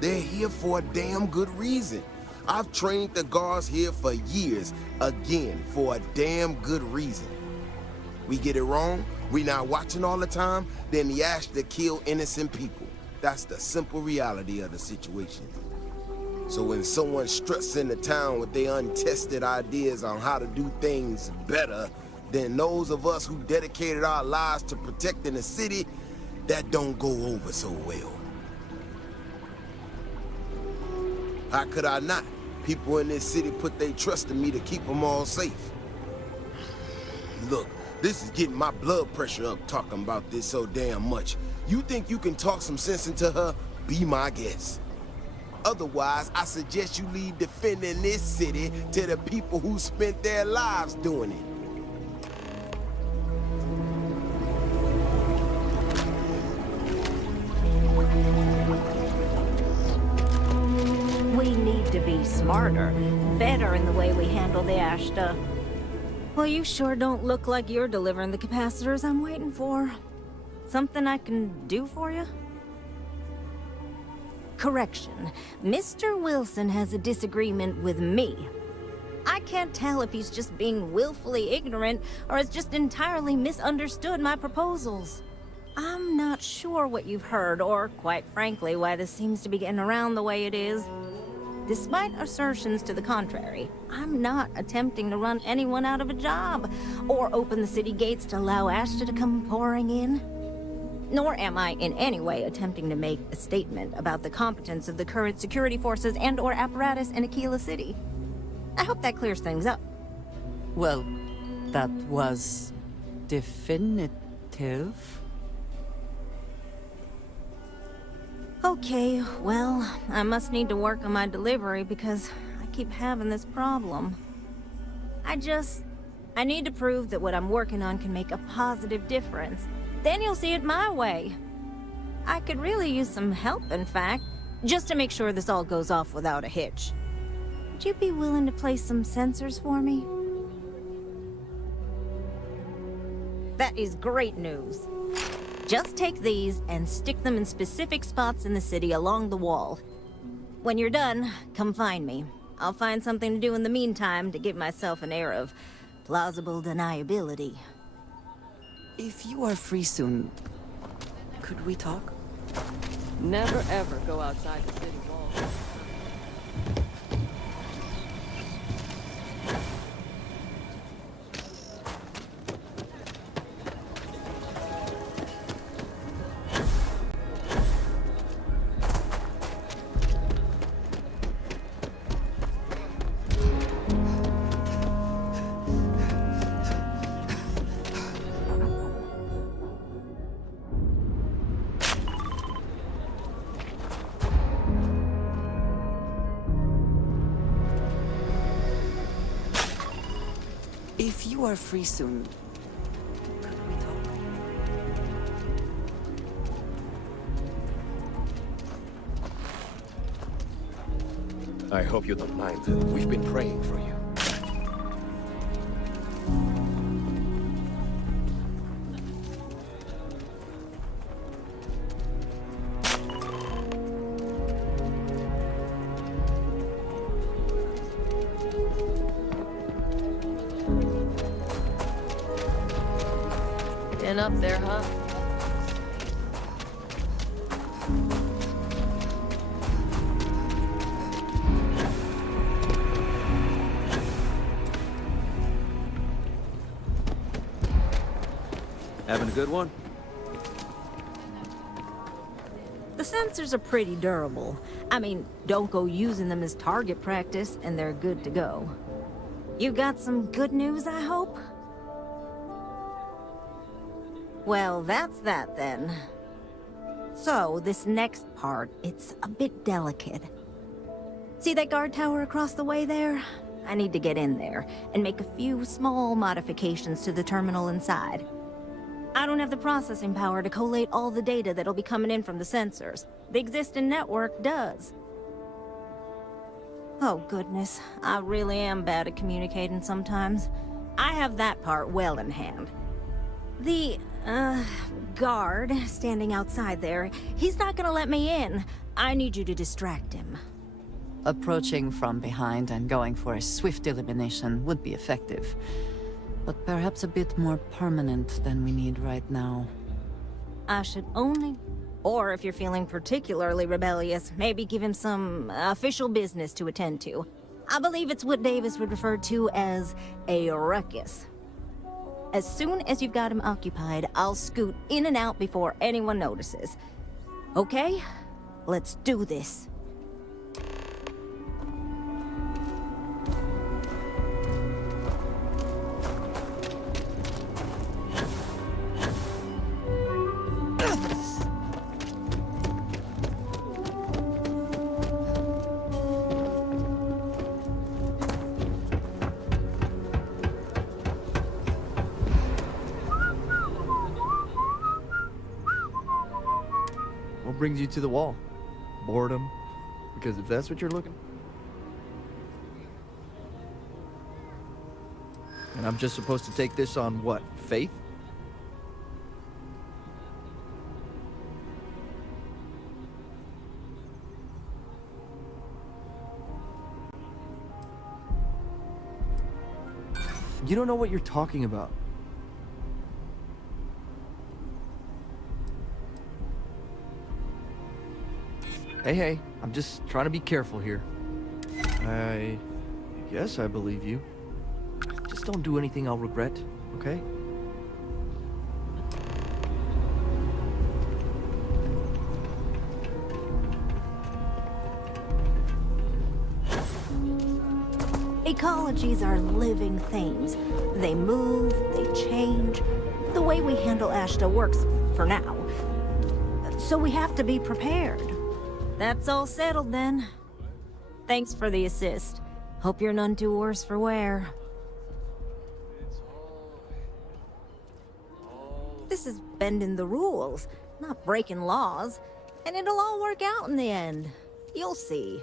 they're here for a damn good reason. I've trained the guards here for years, again, for a damn good reason. We get it wrong, we not watching all the time, then the Ashta kill innocent people. That's the simple reality of the situation. So when someone struts into town with their untested ideas on how to do things better than those of us who dedicated our lives to protecting the city, that don't go over so well. How could I not? People in this city put their trust in me to keep them all safe. Look, this is getting my blood pressure up talking about this so damn much. You think you can talk some sense into her? Be my guest. Otherwise, I suggest you leave defending this city to the people who spent their lives doing it. We need to be smarter, better in the way we handle the Ashta. Well, you sure don't look like you're delivering the capacitors I'm waiting for. Something I can do for you? Correction. Mr. Wilson has a disagreement with me. I can't tell if he's just being willfully ignorant or has just entirely misunderstood my proposals. I'm not sure what you've heard, or quite frankly, why this seems to be getting around the way it is. Despite assertions to the contrary, I'm not attempting to run anyone out of a job, or open the city gates to allow Ashta to come pouring in. Nor am I in any way attempting to make a statement about the competence of the current security forces and/or apparatus in Aquila City. I hope that clears things up. Well, that was definitive. Okay, well, I must need to work on my delivery because I keep having this problem. I need to prove that what I'm working on can make a positive difference. Then you'll see it my way. I could really use some help, in fact, just to make sure this all goes off without a hitch. Would you be willing to place some sensors for me? That is great news. Just take these and stick them in specific spots in the city along the wall. When you're done, come find me. I'll find something to do in the meantime to give myself an air of plausible deniability. If you are free soon, could we talk? Never ever go outside the city walls. If you are free soon, could we talk? I hope you don't mind. We've been praying for you. Been up there, huh? Having a good one? The sensors are pretty durable. I mean, don't go using them as target practice, and they're good to go. You got some good news, I hope? Well, that's that then. So, this next part, it's a bit delicate. See that guard tower across the way there? I need to get in there and make a few small modifications to the terminal inside. I don't have the processing power to collate all the data that'll be coming in from the sensors. The existing network does. Oh goodness, I really am bad at communicating sometimes. I have that part well in hand. The, guard standing outside there, he's not gonna let me in. I need you to distract him. Approaching from behind and going for a swift elimination would be effective. But perhaps a bit more permanent than we need right now. I should only... Or if you're feeling particularly rebellious, maybe give him some official business to attend to. I believe it's what Davis would refer to as a ruckus. As soon as you've got him occupied, I'll scoot in and out before anyone notices. Okay? Let's do this. What brings you to the wall? Boredom? Because if that's what you're looking... And I'm just supposed to take this on what? Faith? You don't know what you're talking about. Hey, I'm just trying to be careful here. I guess I believe you. Just don't do anything I'll regret, okay? Ecologies are living things. They move, they change. The way we handle Ashta works for now. So we have to be prepared. That's all settled then. Thanks for the assist. Hope you're none too worse for wear. This is bending the rules, not breaking laws. And it'll all work out in the end. You'll see.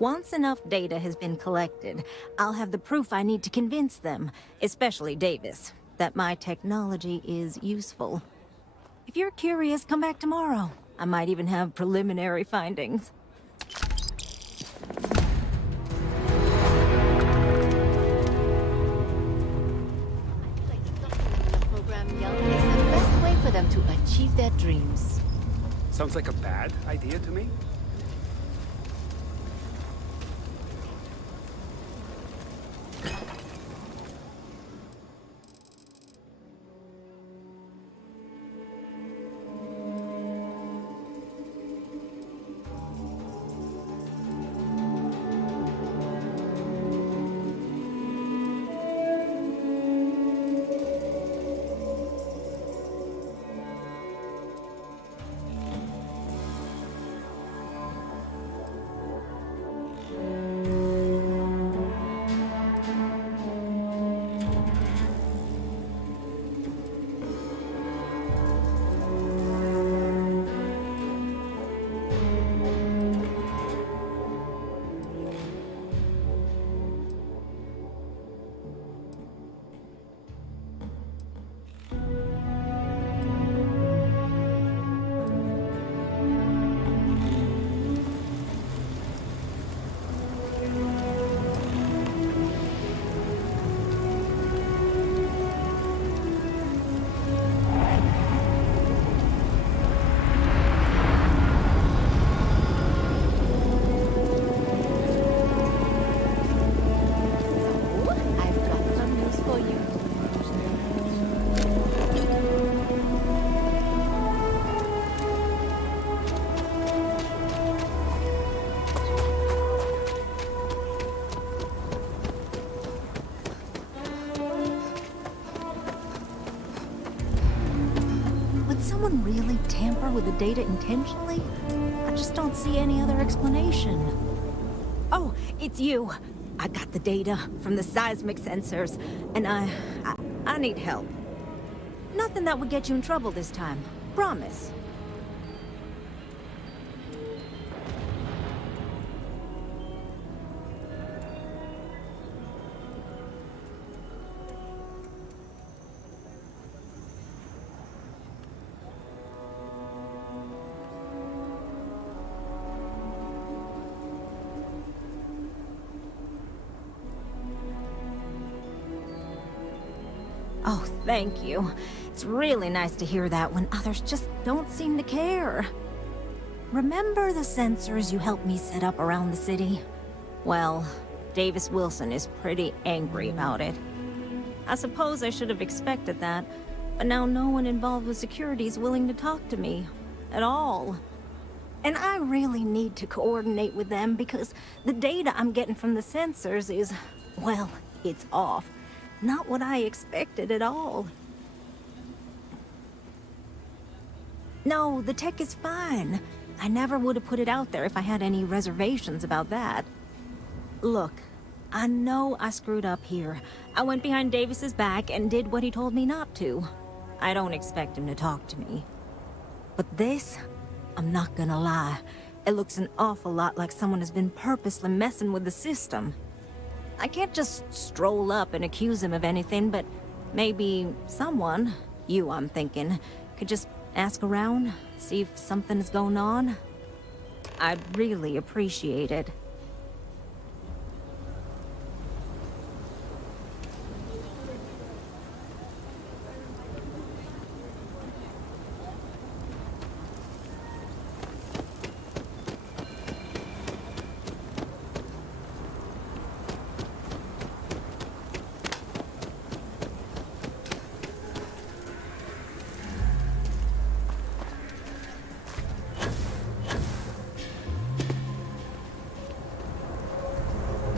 Once enough data has been collected, I'll have the proof I need to convince them, especially Davis, that my technology is useful. If you're curious, come back tomorrow. I might even have preliminary findings. Program young is the best way for them to achieve their dreams. Sounds like a bad idea to me. someone really tamper with the data intentionally? I just don't see any other explanation. Oh, it's you. I got the data from the seismic sensors, and I need help. Nothing that would get you in trouble this time. Promise. Oh, thank you. It's really nice to hear that when others just don't seem to care. Remember the sensors you helped me set up around the city? Well, Davis Wilson is pretty angry about it. I suppose I should have expected that, but now no one involved with security is willing to talk to me. At all. And I really need to coordinate with them because the data I'm getting from the sensors is, well, it's off. Not what I expected at all. No, the tech is fine. I never would have put it out there if I had any reservations about that. Look, I know I screwed up here. I went behind Davis's back and did what he told me not to. I don't expect him to talk to me. But this, I'm not gonna lie, it looks an awful lot like someone has been purposely messing with the system. I can't just stroll up and accuse him of anything, but maybe someone, you I'm thinking, could just ask around, see if something is going on. I'd really appreciate it.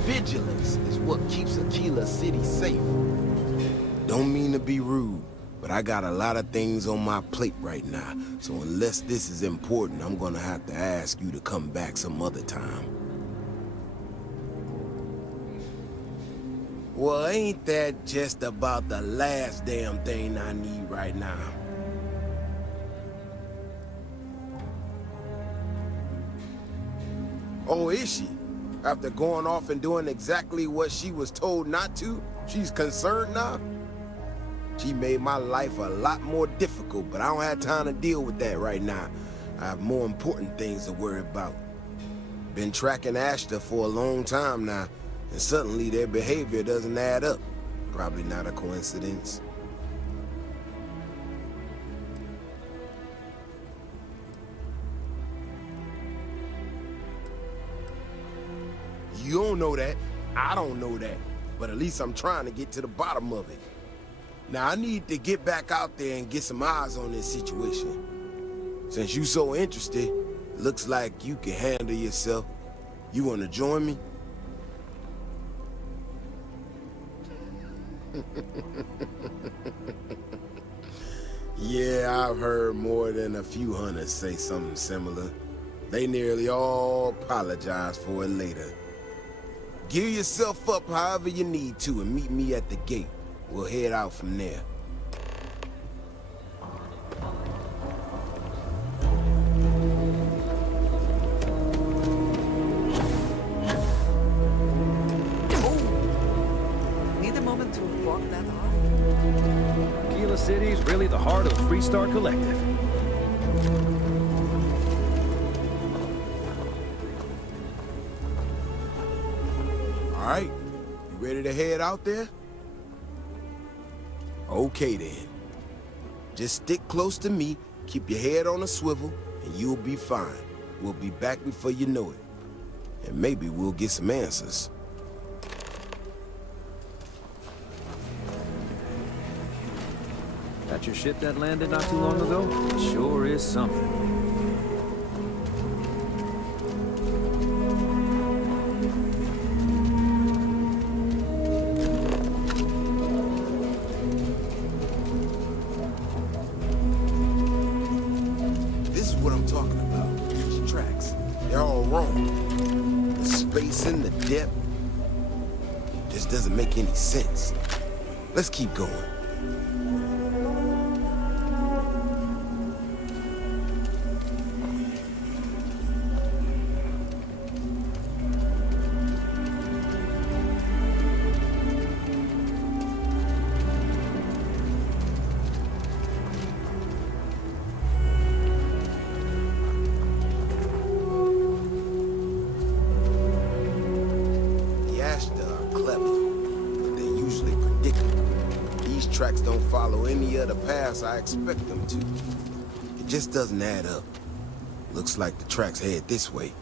Vigilance is what keeps Aquila City safe. Don't mean to be rude, but I got a lot of things on my plate right now, so unless this is important, I'm gonna have to ask you to come back some other time. Well, ain't that just about the last damn thing I need right now? Oh, is she? After going off and doing exactly what she was told not to, she's concerned now? She made my life a lot more difficult, but I don't have time to deal with that right now. I have more important things to worry about. Been tracking Ashton for a long time now, and suddenly their behavior doesn't add up. Probably not a coincidence. You don't know that. I don't know that. But at least I'm trying to get to the bottom of it. Now, I need to get back out there and get some eyes on this situation. Since you so interested, looks like you can handle yourself. You want to join me? Yeah, I've heard more than a few hunters say something similar. They nearly all apologize for it later. Gear yourself up however you need to and meet me at the gate. We'll head out from there. Need a moment to walk that off? Aquila City is really the heart of the Freestar Collective. All right, you ready to head out there? Okay then. Just stick close to me, keep your head on a swivel, and you'll be fine. We'll be back before you know it. And maybe we'll get some answers. That your ship that landed not too long ago? Sure is something. They're all wrong. The space and the depth just doesn't make any sense. Let's keep going. Tracks don't follow any other paths I expect them to. It just doesn't add up. Looks like the tracks head this way.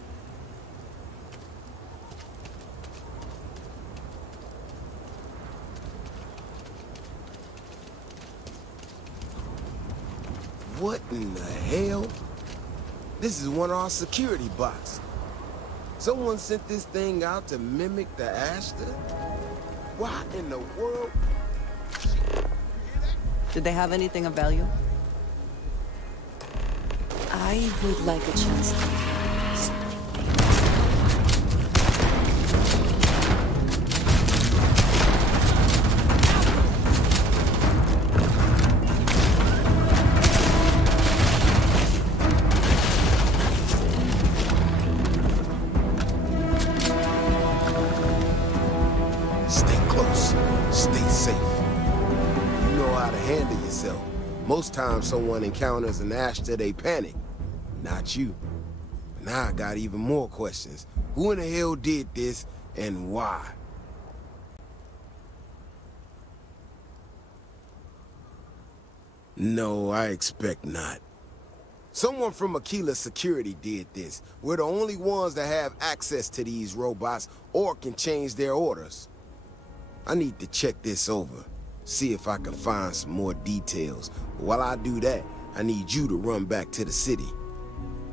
What in the hell? This is one of our security bots. Someone sent this thing out to mimic the Ashta? Why in the world? Did they have anything of value? I would like a chance to... Stay close. Stay safe. You know how to handle yourself. Most times someone encounters an Ashta, they panic. Not you. Now I got even more questions. Who in the hell did this, and why? No, I expect not. Someone from Aquila Security did this. We're the only ones that have access to these robots or can change their orders. I need to check this over. See if I can find some more details. But while I do that, I need you to run back to the city.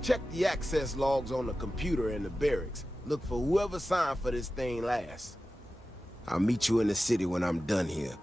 Check the access logs on the computer in the barracks. Look for whoever signed for this thing last. I'll meet you in the city when I'm done here.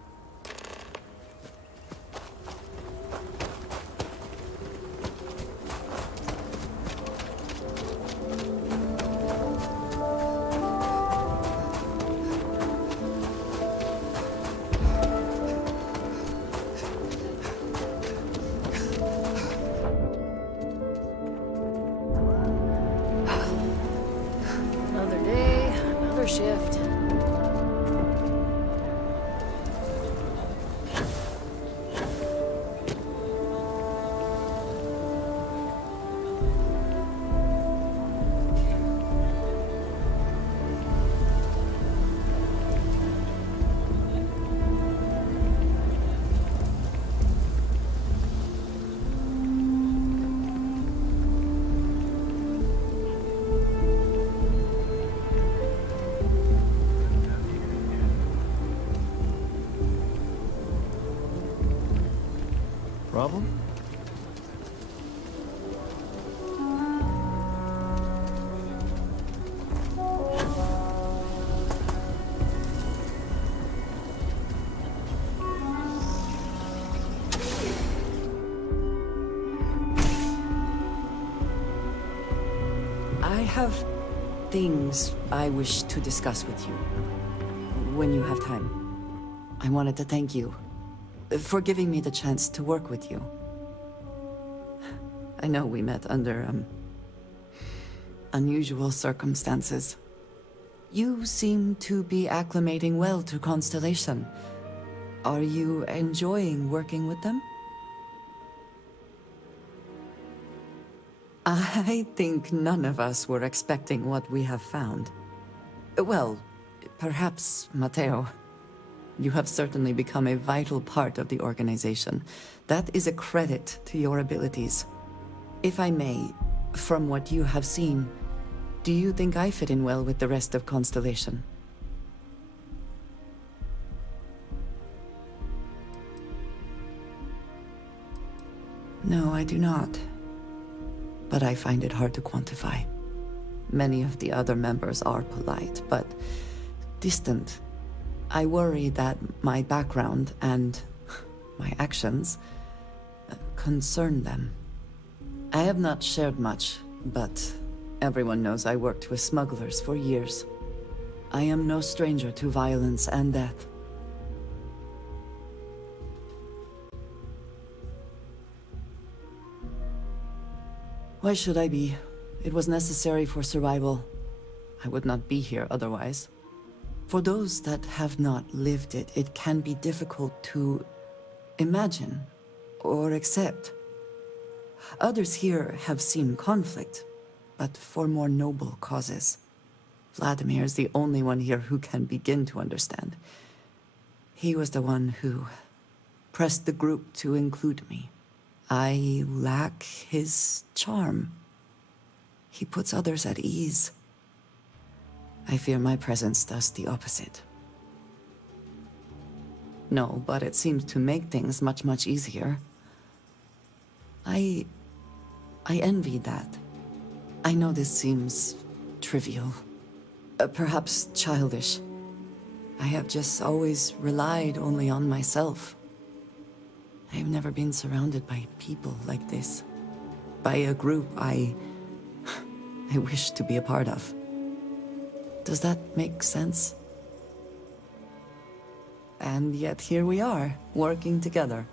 Another day, another shift. Problem? I have things I wish to discuss with you. When you have time. I wanted to thank you for giving me the chance to work with you. I know we met under, unusual circumstances. You seem to be acclimating well to Constellation. Are you enjoying working with them? I think none of us were expecting what we have found. Well, perhaps Matteo. You have certainly become a vital part of the organization. That is a credit to your abilities. If I may, from what you have seen, do you think I fit in well with the rest of Constellation? No, I do not. But I find it hard to quantify. Many of the other members are polite, but distant. I worry that my background and my actions concern them. I have not shared much, but Everyone knows I worked with smugglers for years. I am no stranger to violence and death. Why should I be? It was necessary for survival. I would not be here otherwise. For those that have not lived it, it can be difficult to imagine or accept. Others here have seen conflict, but for more noble causes. Vladimir is the only one here who can begin to understand. He was the one who pressed the group to include me. I lack his charm. He puts others at ease. I fear my presence does the opposite. No, but it seems to make things much, much easier. I envy that. I know this seems trivial, perhaps childish. I have just always relied only on myself. I have never been surrounded by people like this. By a group I wish to be a part of. Does that make sense? And yet here we are, working together.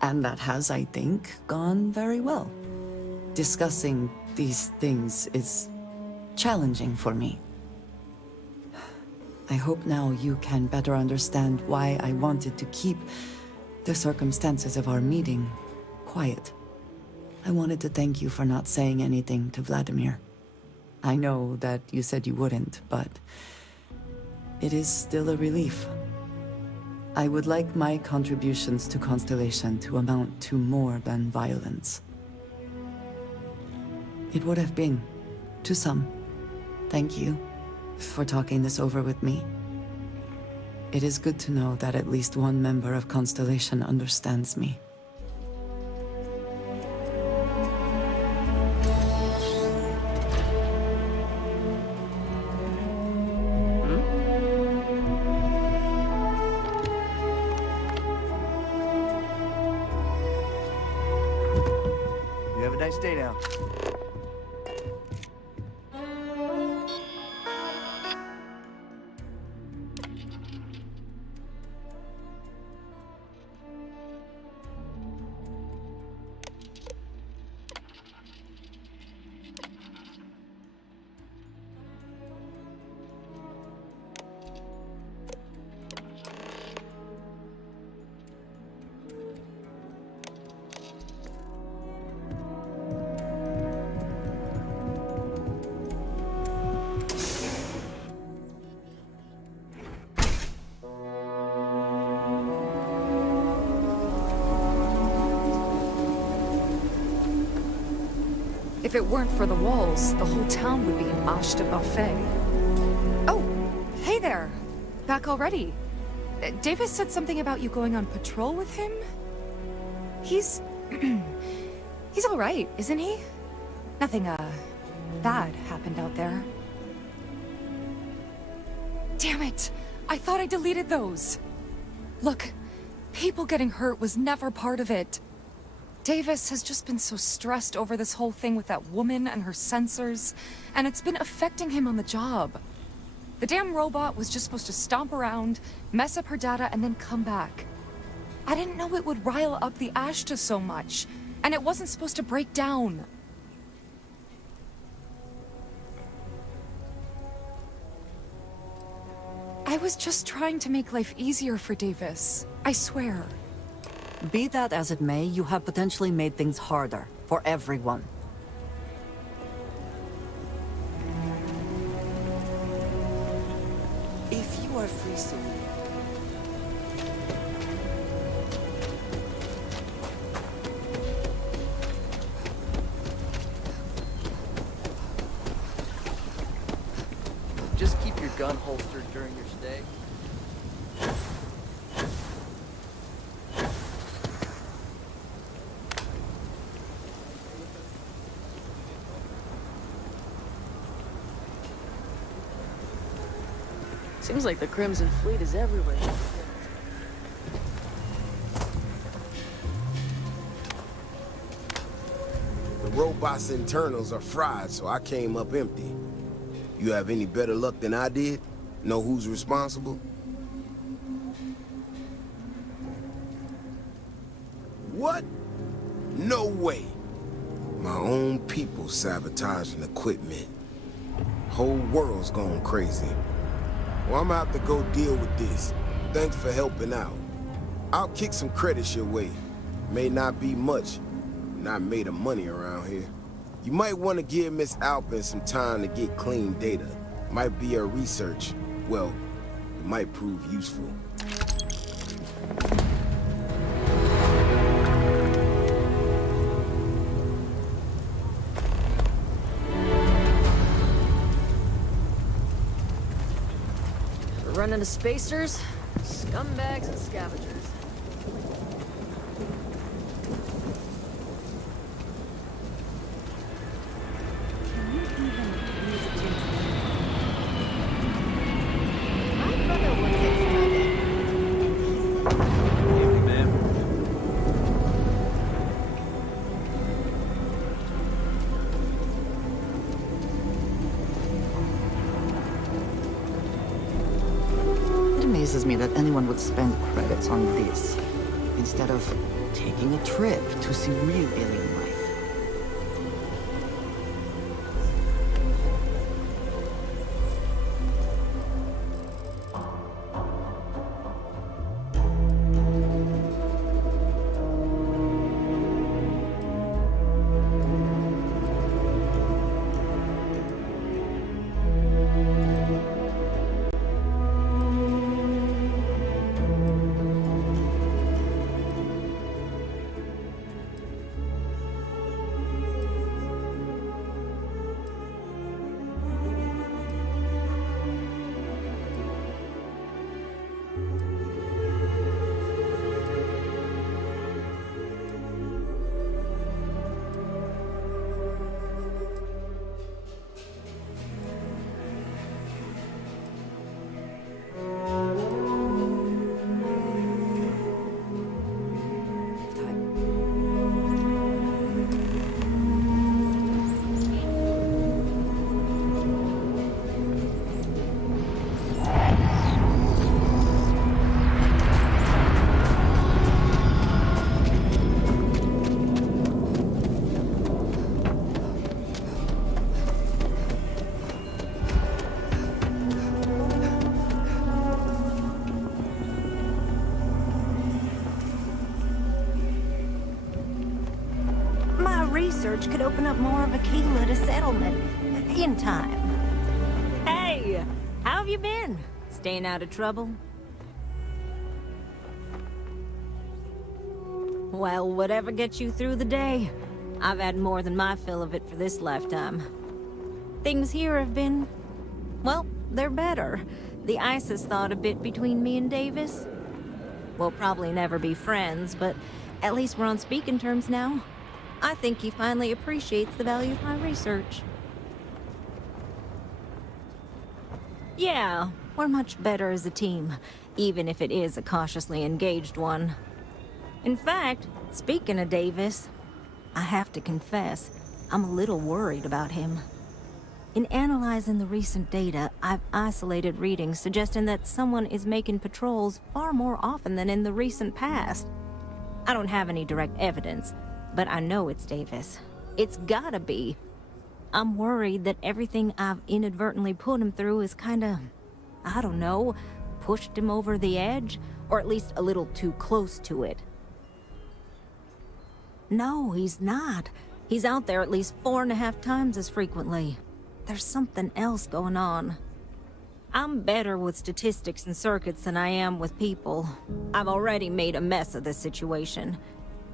And that has, I think, gone very well. Discussing these things is challenging for me. I hope now you can better understand why I wanted to keep the circumstances of our meeting quiet. I wanted to thank you for not saying anything to Vladimir. I know that you said you wouldn't, but it is still a relief. I would like my contributions to Constellation to amount to more than violence. It would have been, to some. Thank you for talking this over with me. It is good to know that at least one member of Constellation understands me. You have a nice day now. If it weren't for the walls, the whole town would be an ashta buffet. Oh, hey there. Back already. Davis said something about you going on patrol with him? He's... he's all right, isn't he? Nothing, bad happened out there. Damn it! I thought I deleted those. Look, people getting hurt was never part of it. Davis has just been so stressed over this whole thing with that woman and her sensors, and it's been affecting him on the job. The damn robot was just supposed to stomp around, mess up her data, and then come back. I didn't know it would rile up the Ashta so much, and it wasn't supposed to break down. I was just trying to make life easier for Davis, I swear. Be that as it may, you have potentially made things harder for everyone. If you are free soon. Just keep your gun holstered during your stay. Seems like the Crimson Fleet is everywhere. The rope robot's internals are fried, so I came up empty. You have any better luck than I did? Know who's responsible? What? No way. My own people sabotaging equipment. Whole world's going crazy. Well, I'm gonna have to go deal with this. Thanks for helping out. I'll kick some credits your way. May not be much. Not made of money around here. You might want to give Miss Alpin some time to get clean data. Might be her research. Well, it might prove useful. We're running to spacers, scumbags, and scavengers. It amazes me that anyone would spend credits on this, instead of taking a trip to see real alien life. Research could open up more of a keyword to settlement in time. Hey, how have you been? Staying out of trouble? Well, whatever gets you through the day. I've had more than my fill of it for this lifetime. Things here have been, well, they're better. The ice has thawed a bit between me and Davis. We'll probably never be friends, but at least we're on speaking terms now. I think he finally appreciates the value of my research. Yeah, we're much better as a team, even if it is a cautiously engaged one. In fact, speaking of Davis, I have to confess, I'm a little worried about him. In analyzing the recent data, I've isolated readings suggesting that someone is making patrols far more often than in the recent past. I don't have any direct evidence, but I know it's Davis. It's gotta be. I'm worried that everything I've inadvertently put him through is kinda, I don't know, pushed him over the edge, or at least a little too close to it. No, he's not. He's out there at least 4.5 times as frequently. There's something else going on. I'm better with statistics and circuits than I am with people. I've already made a mess of this situation.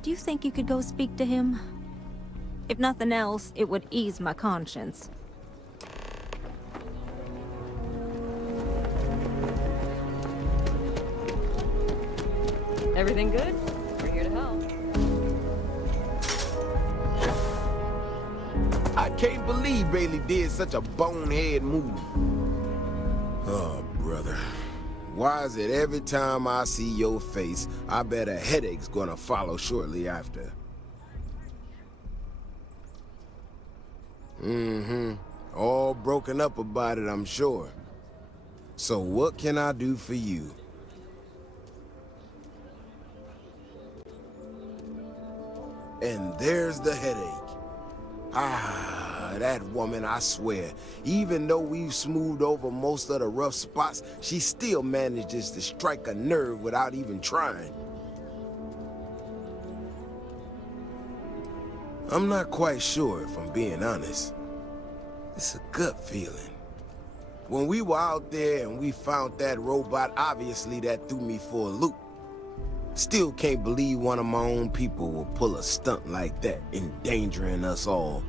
Do you think you could go speak to him? If nothing else, it would ease my conscience. Everything good? We're here to help. I can't believe Bailey did such a bonehead move. Oh, brother. Why is it every time I see your face, I bet a headache's gonna follow shortly after? Mm-hmm. All broken up about it, I'm sure. So what can I do for you? And there's the headache. Ah, that woman, I swear. Even though we've smoothed over most of the rough spots, she still manages to strike a nerve without even trying. I'm not quite sure, if I'm being honest. It's a gut feeling. When we were out there and we found that robot, obviously that threw me for a loop. Still can't believe one of my own people will pull a stunt like that, endangering us all.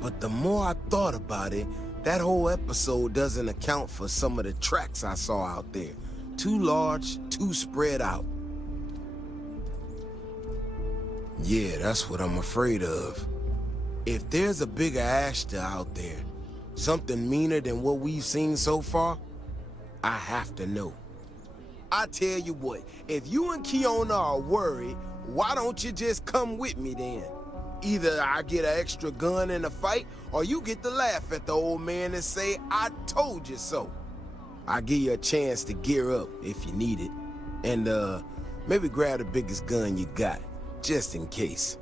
But the more I thought about it, that whole episode doesn't account for some of the tracks I saw out there. Too large, too spread out. Yeah, that's what I'm afraid of. If there's a bigger Ashta out there, something meaner than what we've seen so far, I have to know. I tell you what, if you and Kiona are worried, why don't you just come with me then? Either I get an extra gun in the fight, or you get to laugh at the old man and say, I told you so. I'll give you a chance to gear up if you need it. And, maybe grab the biggest gun you got, just in case.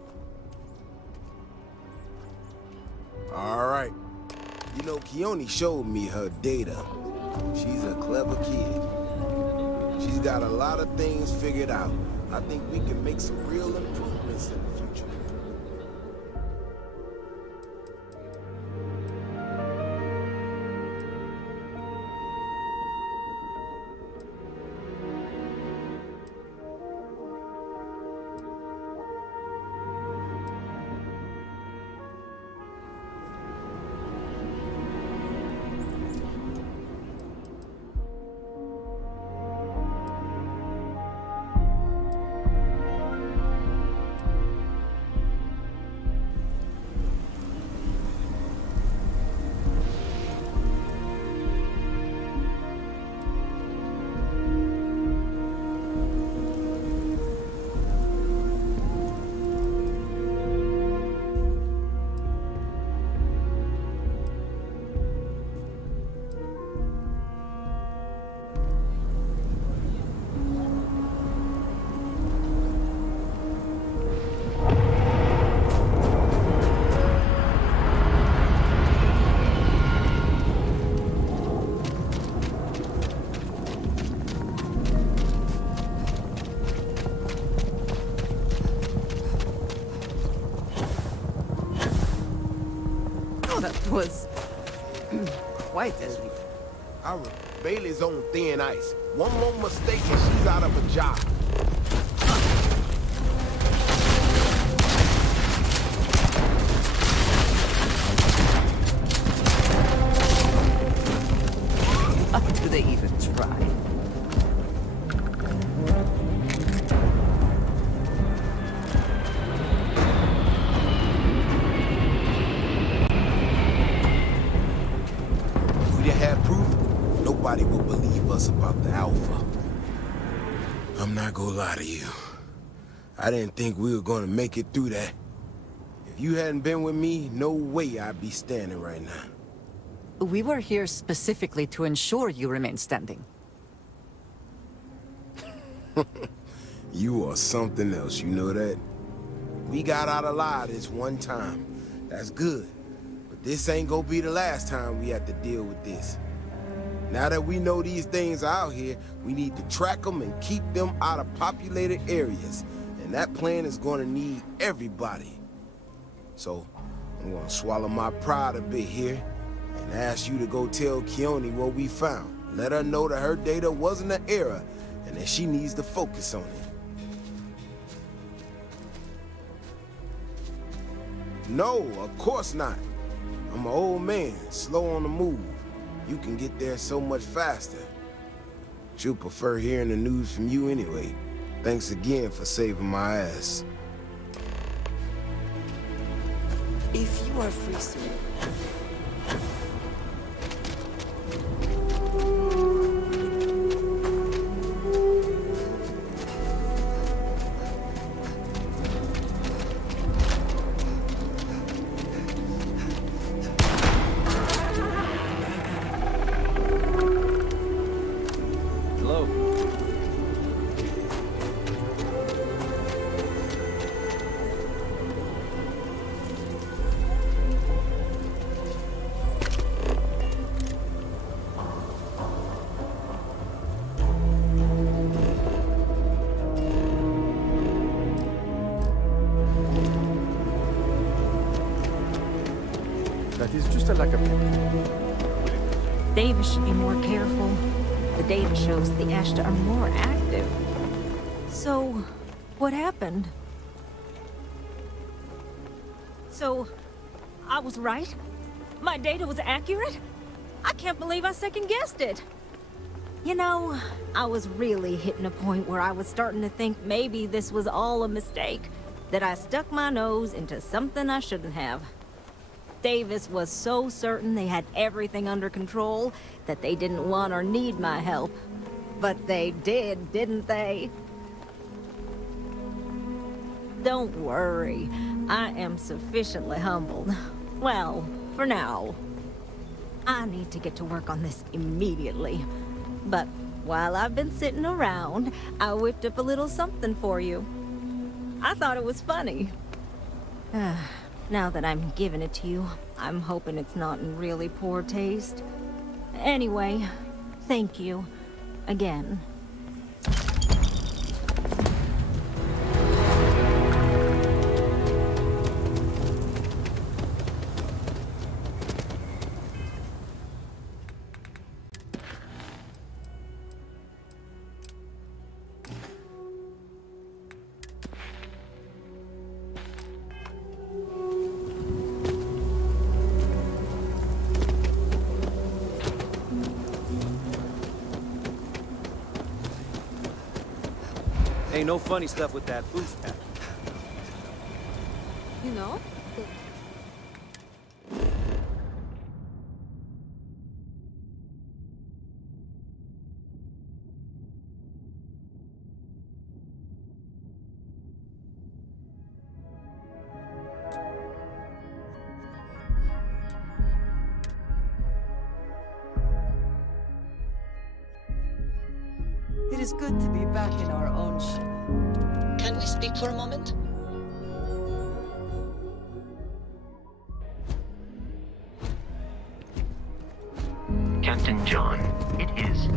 All right. You know, Keone showed me her data. She's a clever kid. She's got a lot of things figured out. I think we can make some real improvements in the future. Was quite as Bailey's on thin ice. One more mistake and she's out of a job. Do they even try? Nobody will believe us about the Alpha. I'm not gonna lie to you. I didn't think we were gonna make it through that. If you hadn't been with me, no way I'd be standing right now. We were here specifically to ensure you remain standing. You are something else, you know that? We got out alive this one time. That's good. But this ain't gonna be the last time we have to deal with this. Now that we know these things are out here, we need to track them and keep them out of populated areas. And that plan is going to need everybody. So, I'm going to swallow my pride a bit here and ask you to go tell Keone what we found. Let her know that her data wasn't an error and that she needs to focus on it. No, of course not. I'm an old man, slow on the move. You can get there so much faster. She'll prefer hearing the news from you anyway. Thanks again for saving my ass. If you are free soon. like a pimp. Davis should be more careful. The data shows the Ashta are more active. So, what happened? So, I was right? My data was accurate? I can't believe I second-guessed it. You know, I was really hitting a point where I was starting to think maybe this was all a mistake. That I stuck my nose into something I shouldn't have. Davis was so certain they had everything under control that they didn't want or need my help. But they did, didn't they? Don't worry. I am sufficiently humbled. Well, for now. I need to get to work on this immediately. But while I've been sitting around, I whipped up a little something for you. I thought it was funny. Now that I'm giving it to you, I'm hoping it's not in really poor taste. Anyway, thank you. Again. Ain't no funny stuff with that boost pack. You know? It is good to be back in our own ship. Can we speak for a moment? Captain John, it is.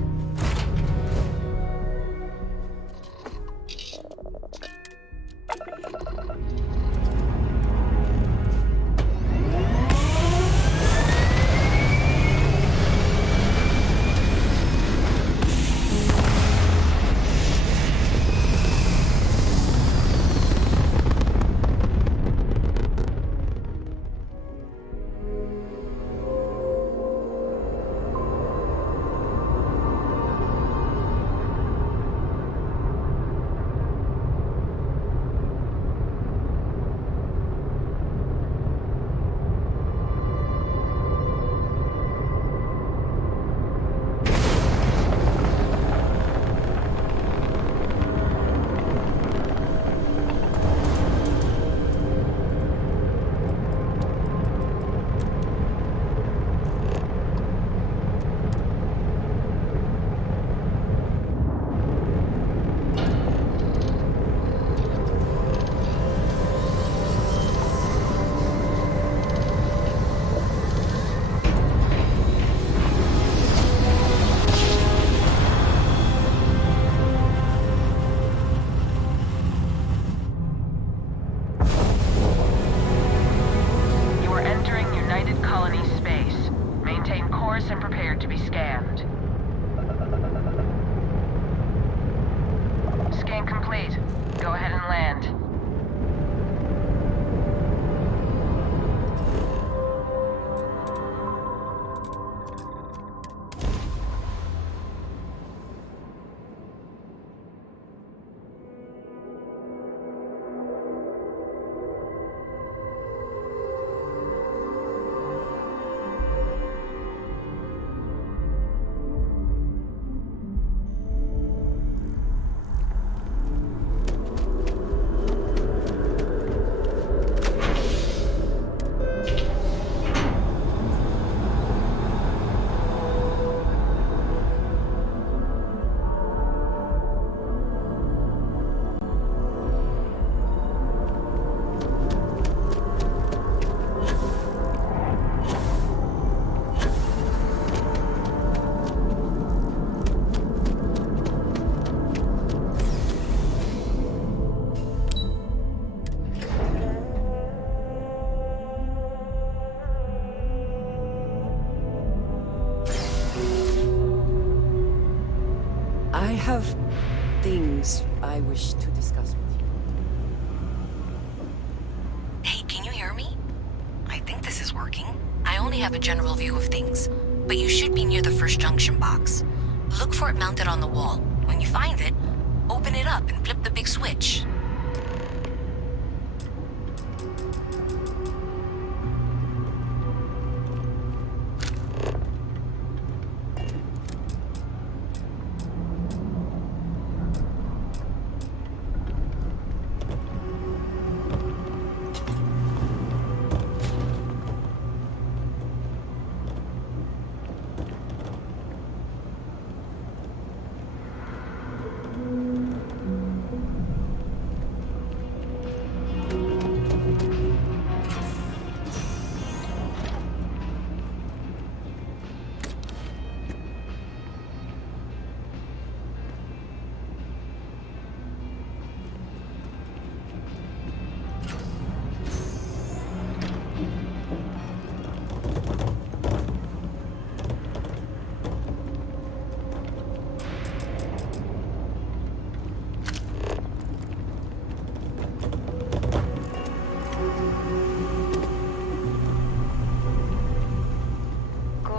And prepared to be scanned. Scan complete. Go ahead and land. have things I wish to discuss with you. Hey, can you hear me? I think this is working. I only have a general view of things, but you should be near the first junction box. Look for it mounted on the wall. When you find it, open it up and flip the big switch.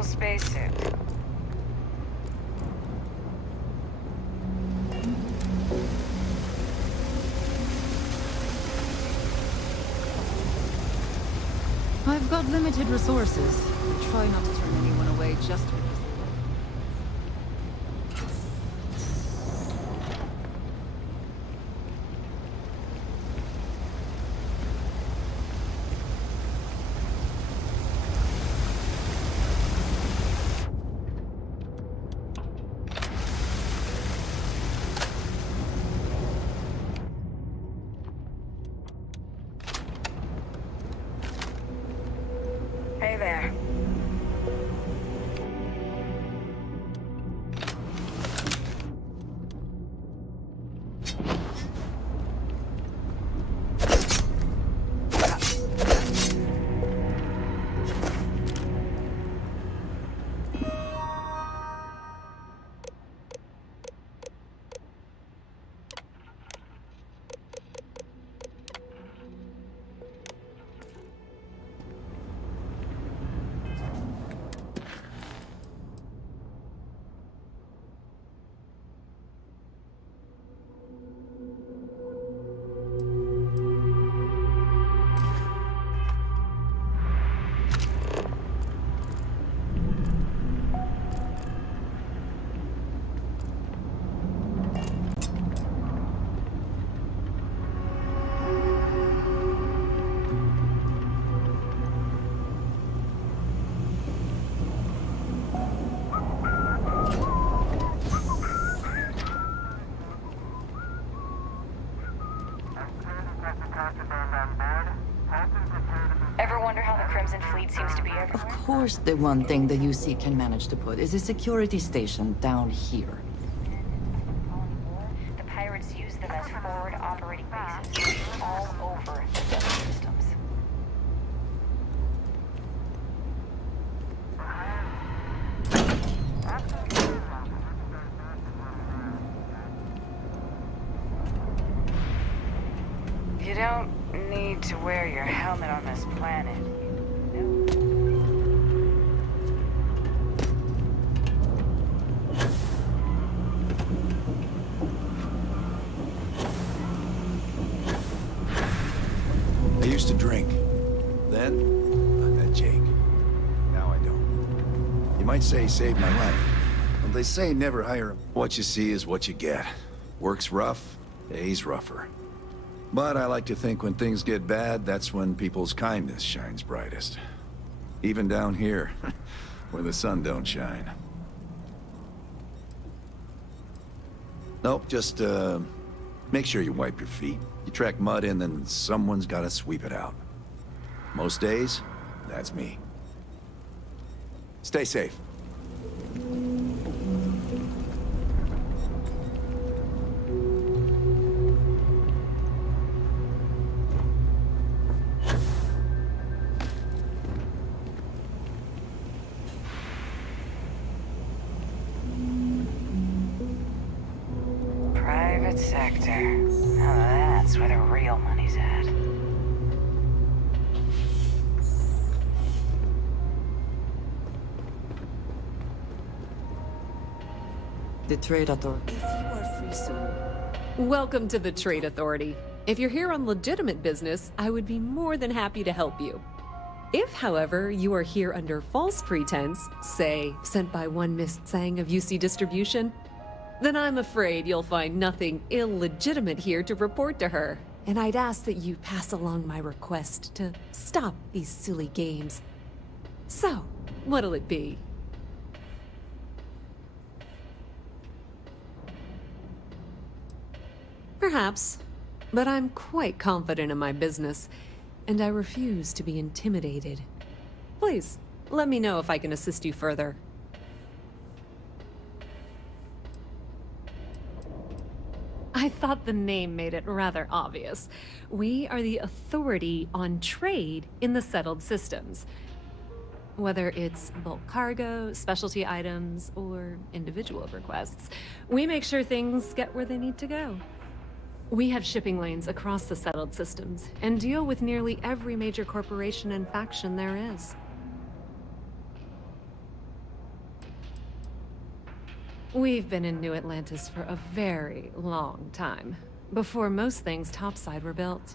Spacesuit. I've got limited resources. I try not to turn anyone away just because Hey there. Ever wonder how the Crimson Fleet seems to be everywhere? Of course, the one thing the UC can manage to put is a security station down here. The pirates use them as forward operating bases all over the Delta systems. You don't need to wear your helmet on this planet. I used to drink. Then, I met Jake. Now I don't. You might say he saved my life. Well, they say never hire him. What you see is what you get. Work's rough, pays rougher. But I like to think when things get bad, that's when people's kindness shines brightest. Even down here, where the sun don't shine. Nope, just, make sure you wipe your feet. You track mud in, then someone's gotta sweep it out. Most days, that's me. Stay safe. Private sector. Now that's where the real money's at. The Trade Authority. If you are free soon. Welcome to the Trade Authority. If you're here on legitimate business, I would be more than happy to help you. If, however, you are here under false pretense, say, sent by one Miss Tsang of UC Distribution, then I'm afraid you'll find nothing illegitimate here to report to her. And I'd ask that you pass along my request to stop these silly games. So, what'll it be? Perhaps, but I'm quite confident in my business, and I refuse to be intimidated. Please, let me know if I can assist you further. I thought the name made it rather obvious. We are the authority on trade in the settled systems. Whether it's bulk cargo, specialty items, or individual requests, we make sure things get where they need to go. We have shipping lanes across the settled systems and deal with nearly every major corporation and faction there is. We've been in New Atlantis for a very long time, before most things topside were built.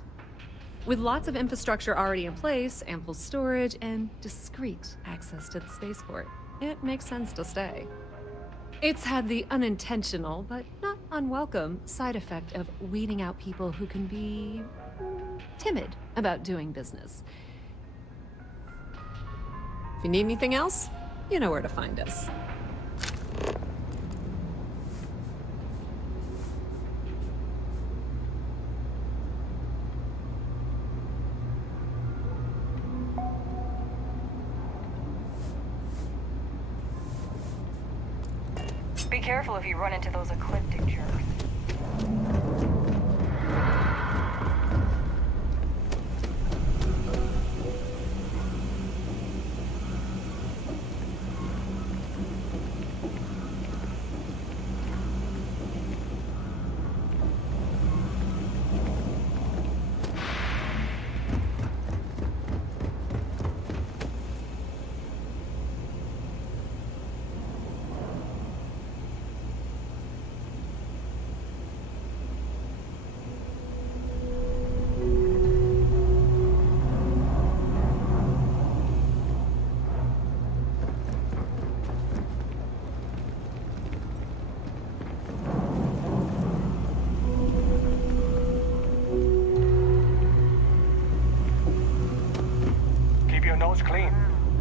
With lots of infrastructure already in place, ample storage, and discreet access to the spaceport, it makes sense to stay. It's had the unintentional, but not unwelcome, side effect of weeding out people who can be timid about doing business. If you need anything else, you know where to find us. Be careful if you run into those ecliptic jerks. Clean.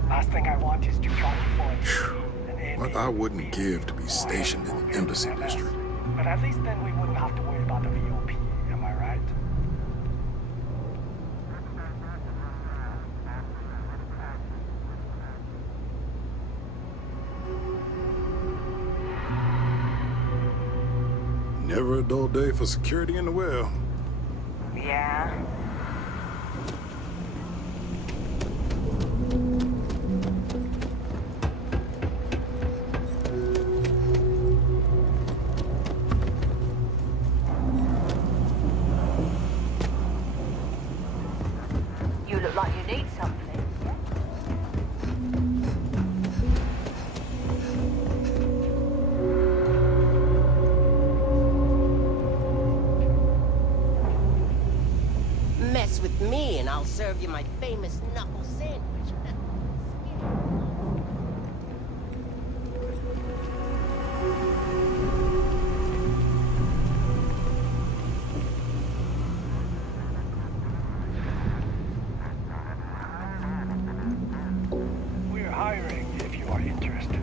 Last thing I want is to charge you for What I wouldn't give to be stationed in the Embassy District. But at least then we wouldn't have to worry about the VOP, am I right? Never a dull day for security in the well. Yeah. You look like you need something. Mess with me and I'll serve you my famous knuckle sandwich. We're hiring if you are interested.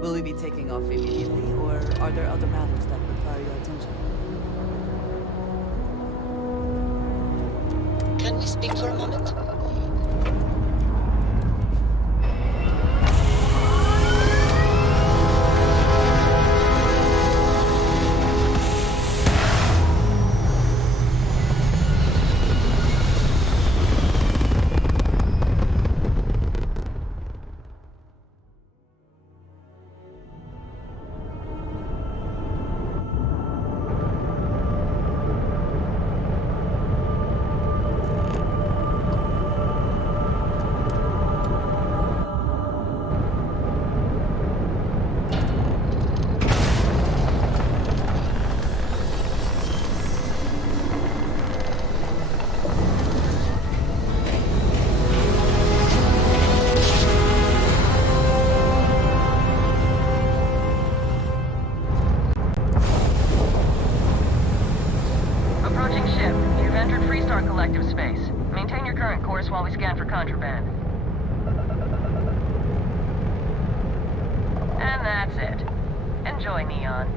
Will we be taking off immediately, or are there other matters that require your attention? Can we speak for a moment? Approaching ship. You've entered Freestar Collective space. Maintain your current course while we scan for contraband. And that's it. Enjoy, Neon.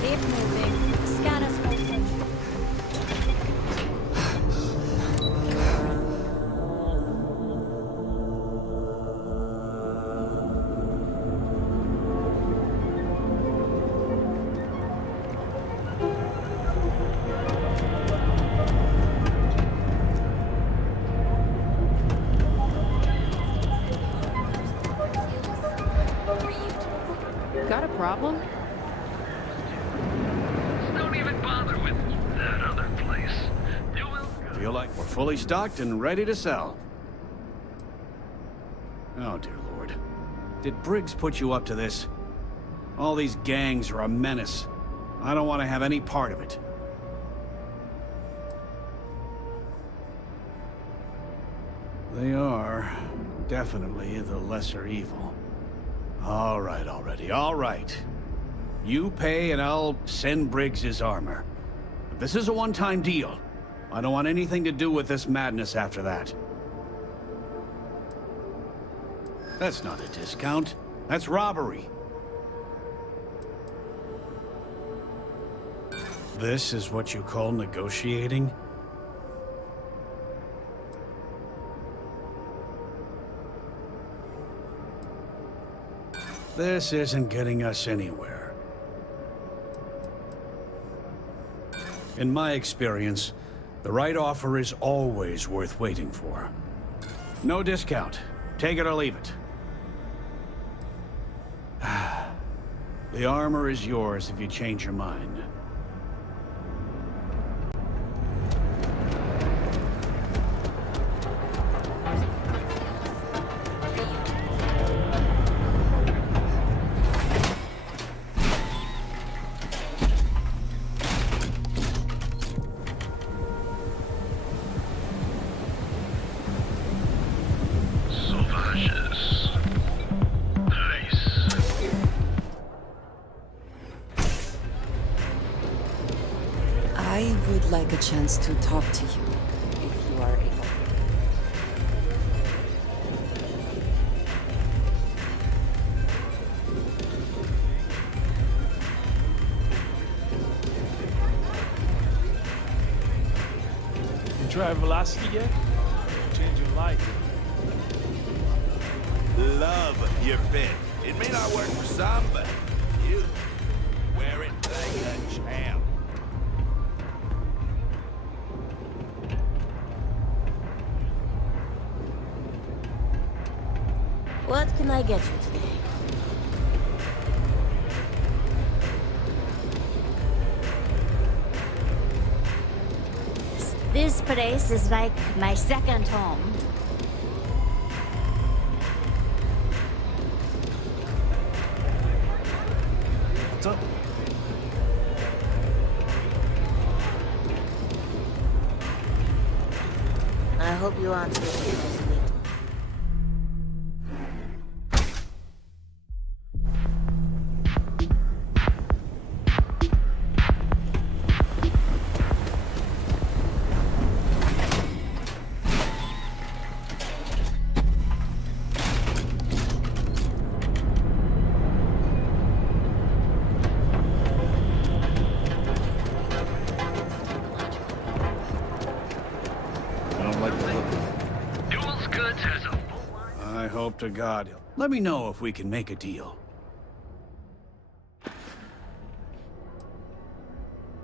Keep moving. Scanners won't touch you. Got a problem? Don't even bother with that other place. You will go. Feel like we're fully stocked and ready to sell. Oh, dear Lord. Did Briggs put you up to this? All these gangs are a menace. I don't want to have any part of it. They are definitely the lesser evil. All right, already, all right. You pay and I'll send Briggs his armor. But this is a one-time deal. I don't want anything to do with this madness after that. That's not a discount. That's robbery. This is what you call negotiating? This isn't getting us anywhere. In my experience, the right offer is always worth waiting for. No discount. Take it or leave it. The armor is yours if you change your mind. I would like a chance to talk to you, if you are able. try velocity yet? Change your life. Love your fit. It may not work for some, but you wear it like a champ. What can I get you today? This place is like my second home. What's up? I hope you aren't listening. To God, let me know if we can make a deal.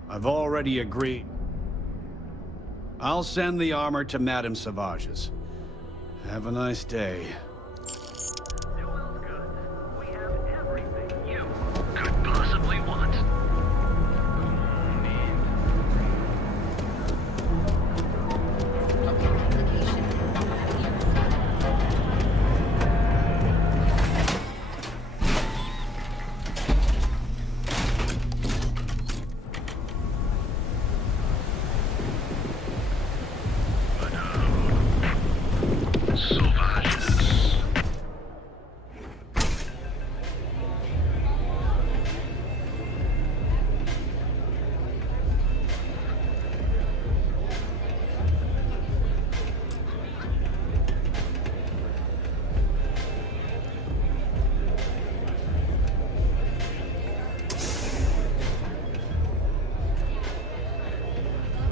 I've already agreed. I'll send the armor to Madame Savage's. Have a nice day.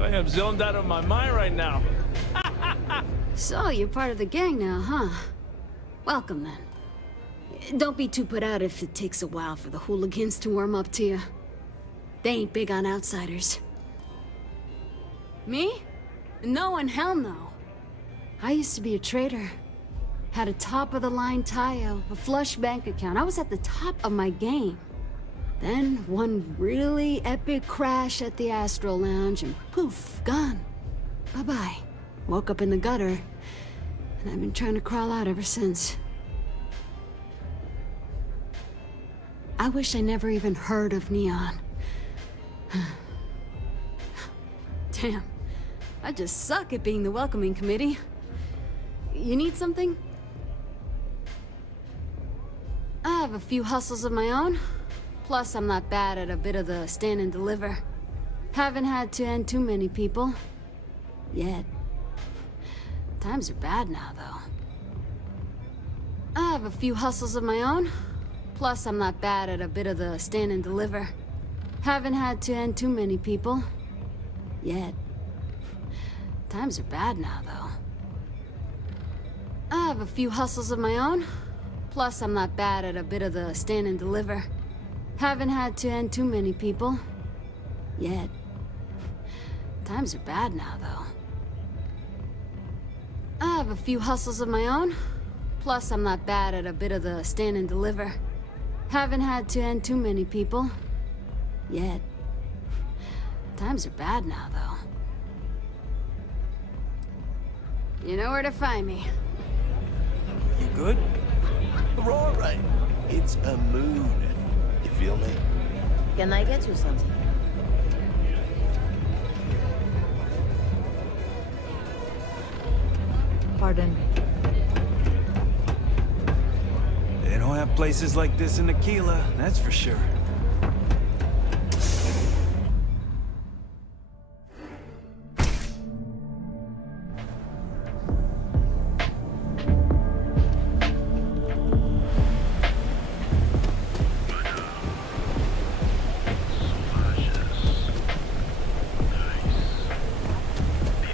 I am zoned out of my mind right now. So, you're part of the gang now, huh? Welcome, then. Don't be too put out if it takes a while for the hooligans to warm up to you. They ain't big on outsiders. Me? No and hell no. I used to be a trader. Had a top-of-the-line tie-out, a flush bank account. I was at the top of my game. Then, one really epic crash at the Astro Lounge, and poof, gone. Bye-bye. Woke up in the gutter, and I've been trying to crawl out ever since. I wish I never even heard of Neon. Damn, I just suck at being the welcoming committee. You need something? I have a few hustles of my own. Plus, I'm not bad at a bit of the stand and deliver. Haven't had to end too many people. Yet. Times are bad now, though. I have a few hustles of my own. Plus, I'm not bad at a bit of the stand and deliver. Haven't had to end too many people. Yet. Times are bad now, though. I have a few hustles of my own. Plus, I'm not bad at a bit of the stand and deliver. Haven't had to end too many people. Yet. Times are bad now, though. I have a few hustles of my own. Plus, I'm not bad at a bit of the stand and deliver. Haven't had to end too many people. Yet. Times are bad now, though. You know where to find me. You good? We're all right. It's a mood. You feel me? Can I get you something? Pardon. They don't have places like this in Aquila, that's for sure.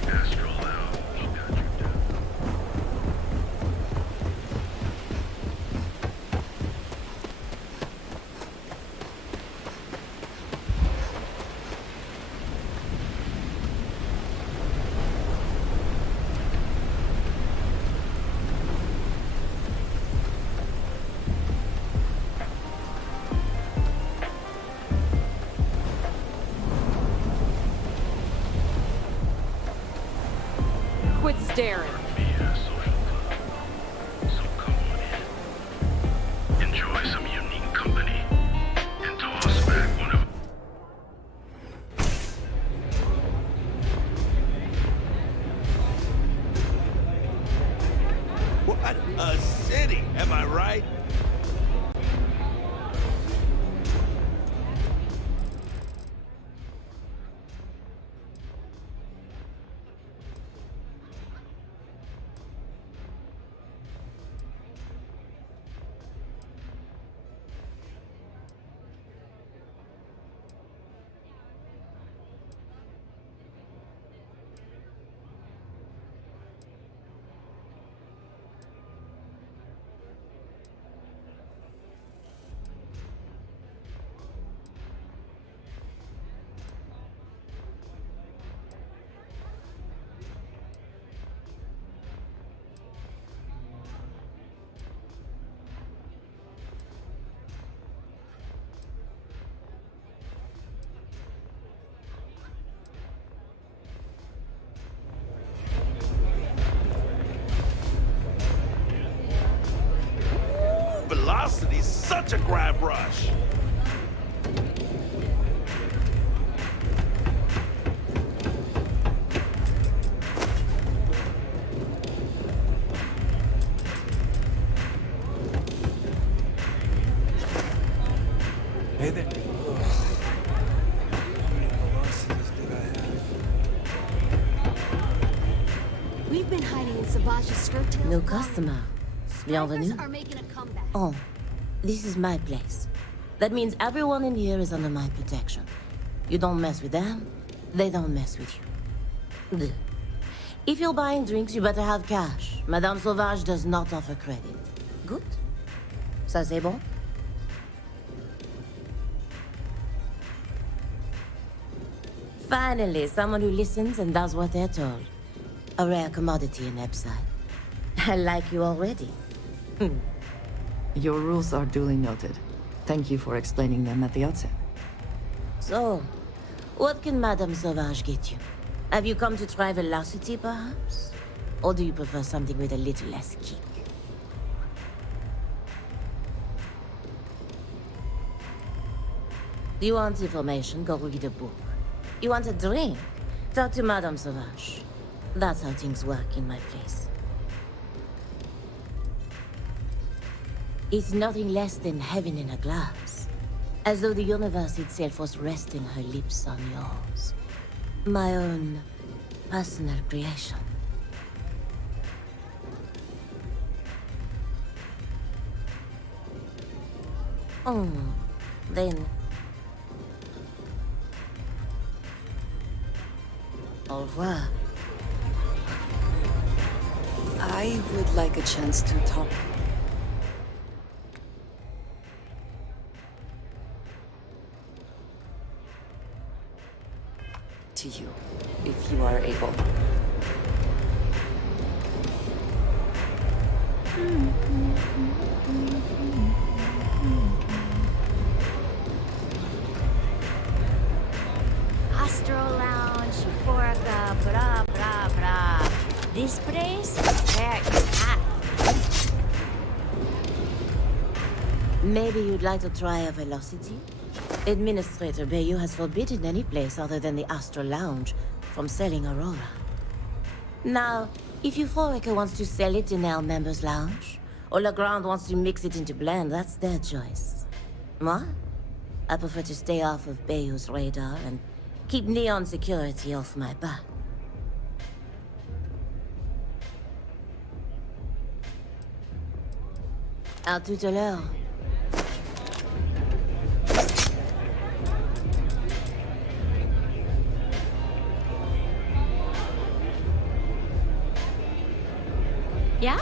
Astral Darren. Enjoy some unique company and toss back one of. What a city, am I right? Velocity's such a grab rush. Hey there. We've been hiding in Savage's skirt tail. No customer. Bienvenue. Are making a comeback. Oh, this is my place. That means everyone in here is under my protection. You don't mess with them, they don't mess with you. Good. If you're buying drinks, you better have cash. Madame Sauvage does not offer credit. Good? Ça c'est bon? Finally, someone who listens and does what they're told. A rare commodity in Epside. I like you already. Your rules are duly noted. Thank you for explaining them at the outset. So, what can Madame Sauvage get you? Have you come to try velocity, perhaps? Or do you prefer something with a little less kick? You want information? Go read a book. You want a drink? Talk to Madame Sauvage. That's how things work in my place. It's nothing less than heaven in a glass. As though the universe itself was resting her lips on yours. My own personal creation. Oh, then... Au revoir. I would like a chance to talk. To you, if you are able. Astro Lounge, Euphorica, blah, blah, blah. This place? Where is at? Maybe you'd like to try a velocity? Administrator Bayou has forbidden any place other than the Astro Lounge from selling Aurora. Now, if Euphorica wants to sell it in our members' lounge, or Legrand wants to mix it into blend, that's their choice. Moi? I prefer to stay off of Bayou's radar and keep Neon security off my back. À tout à l'heure. Yeah?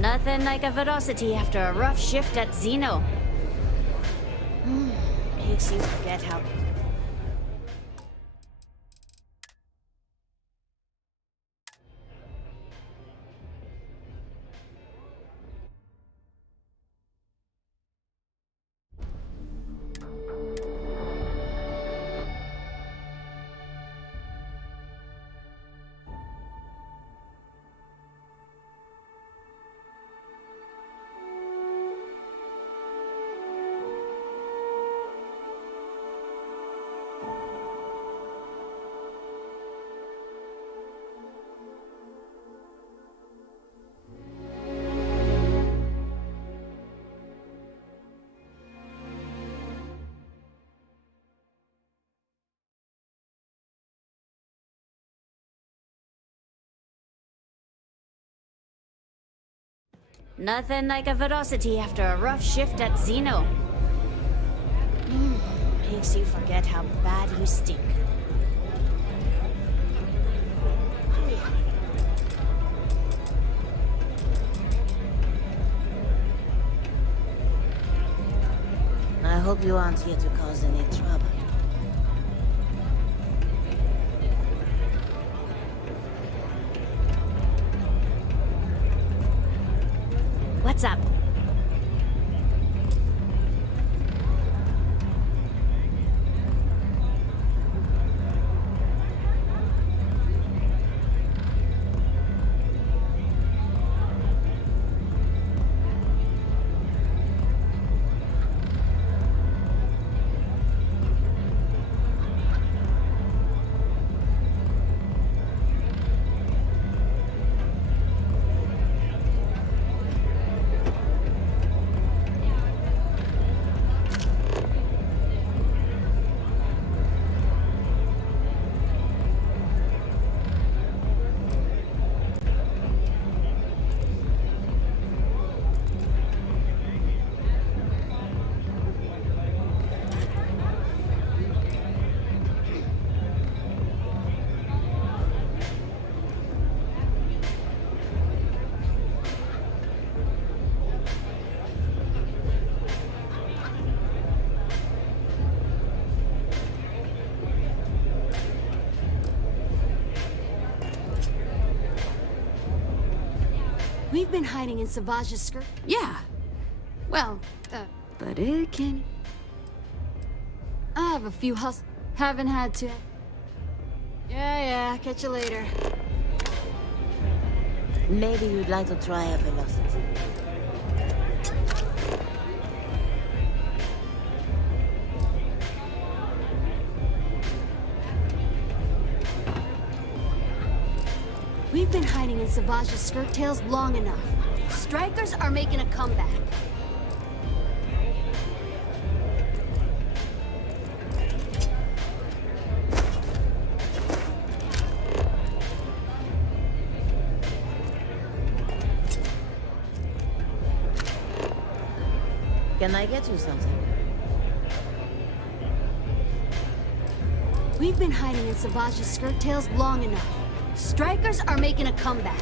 Nothing like a velocity after a rough shift at Xeno. Makes you forget how... Nothing like a velocity after a rough shift at Xeno. Makes you forget how bad you stink. I hope you aren't here to cause any trouble. What's up? We've been hiding in Savage's skirt. Yeah. Well, but it can. I have a few haven't had to. Yeah, catch you later. Maybe you'd like to try a velocity. We've been hiding in Savage's skirt tails long enough. Strikers are making a comeback. Can I get you something? We've been hiding in Savage's skirt tails long enough. Strikers are making a comeback.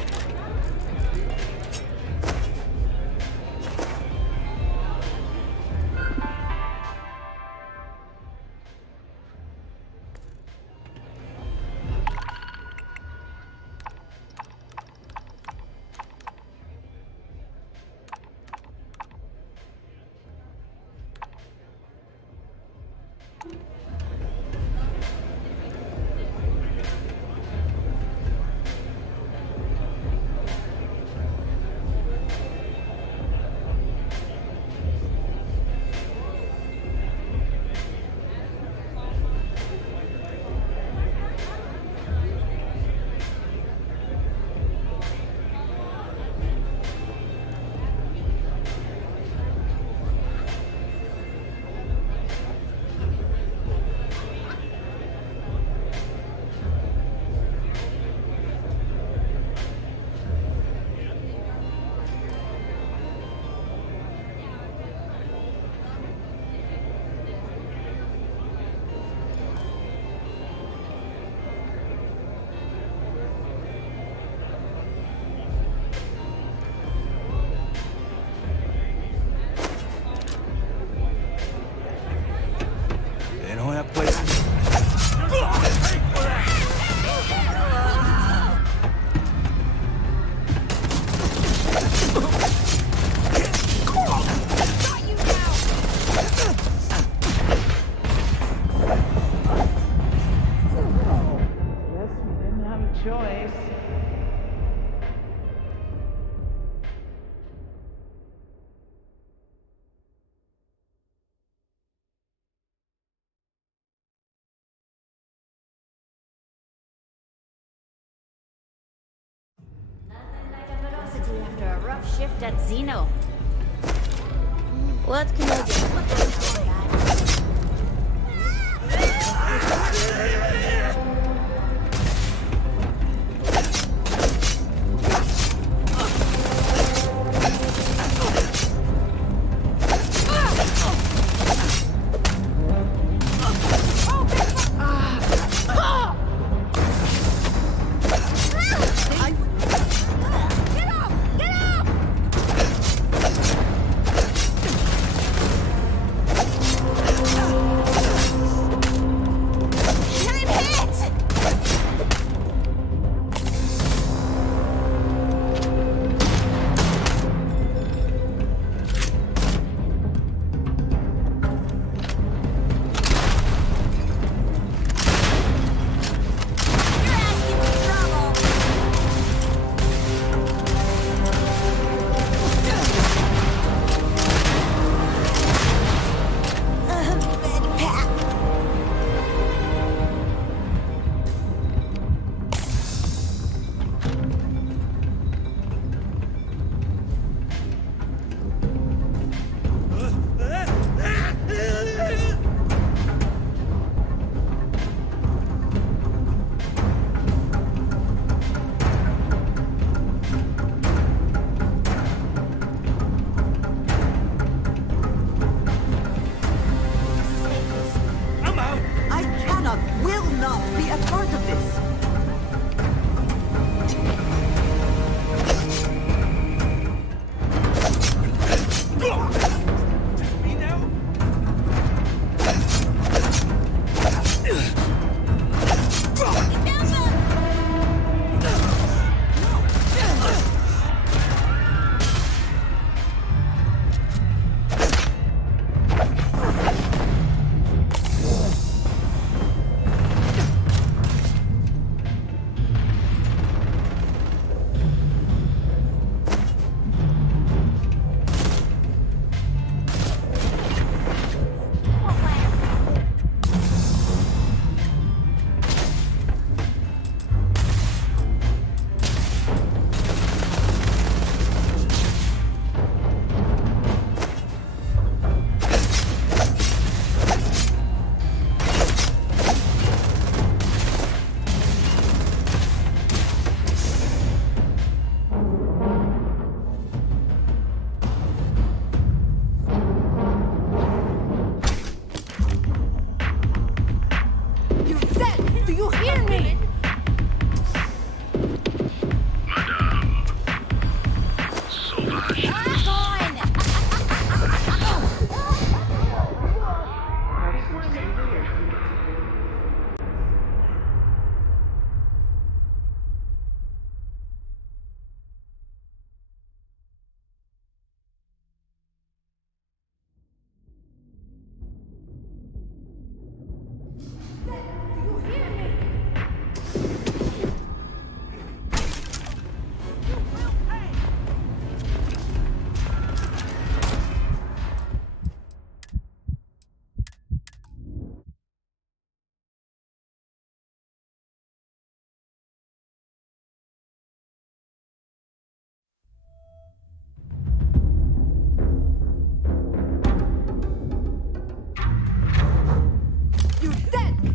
They don't have places. After a rough shift at Xeno. What can I do?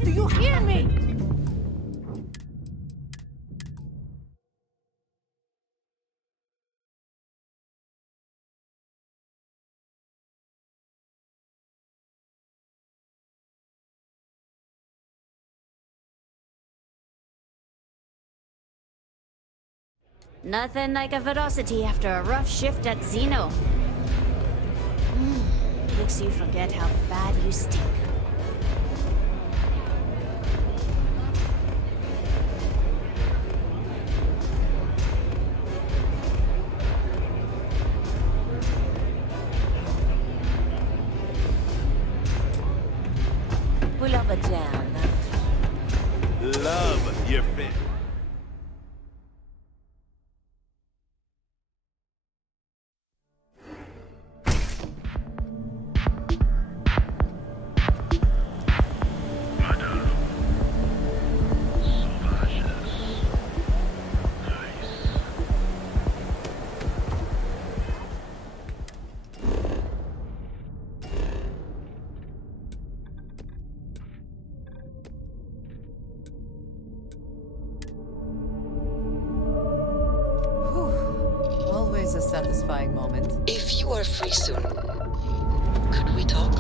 Do you hear me? Nothing like a velocity after a rough shift at Xeno. Makes you forget how bad you stink. Pull up a jam. Love your fit. Always a satisfying moment. If you are free soon, could we talk?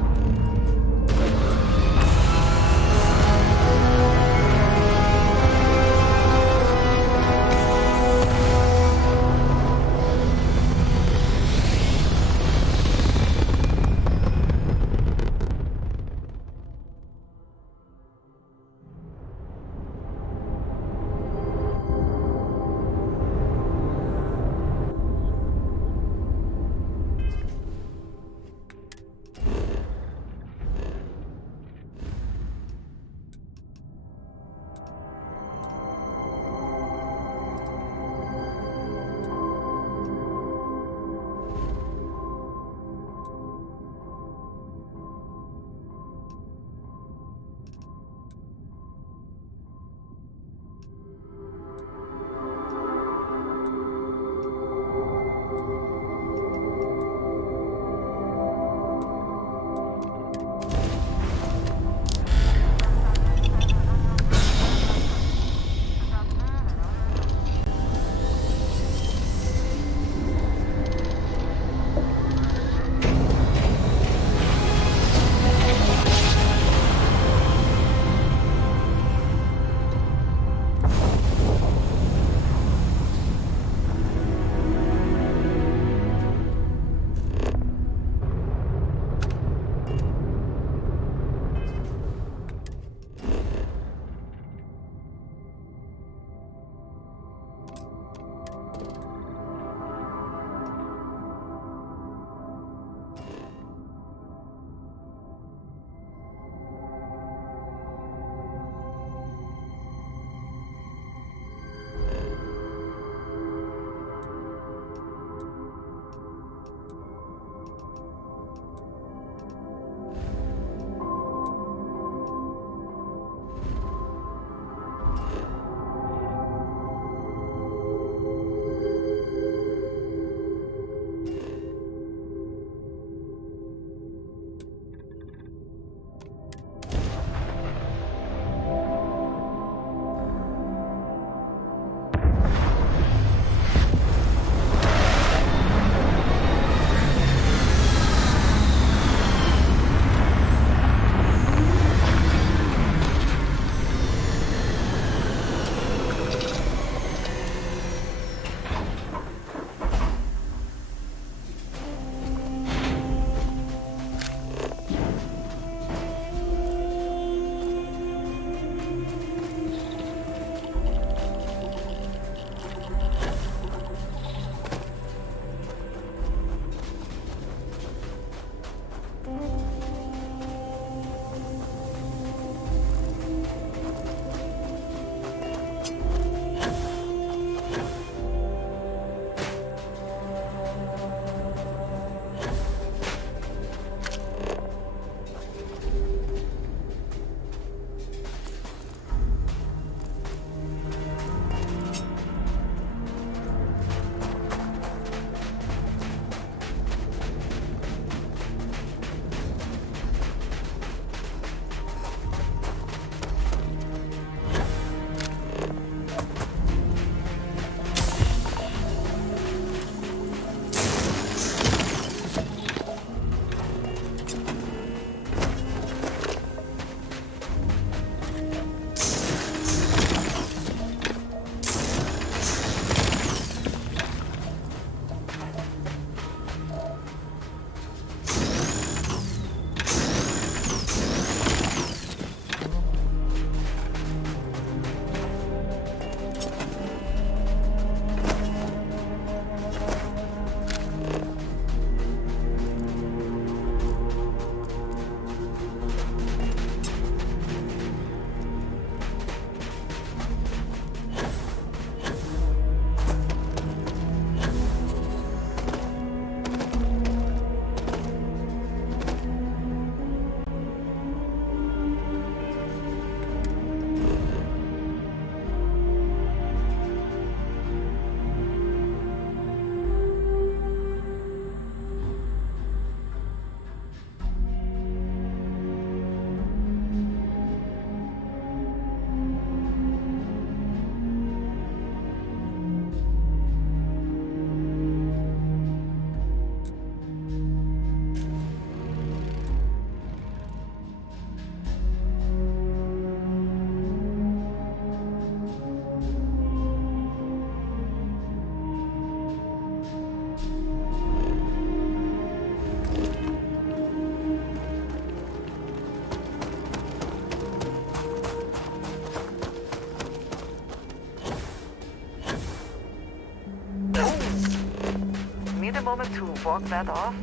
moment to walk that off?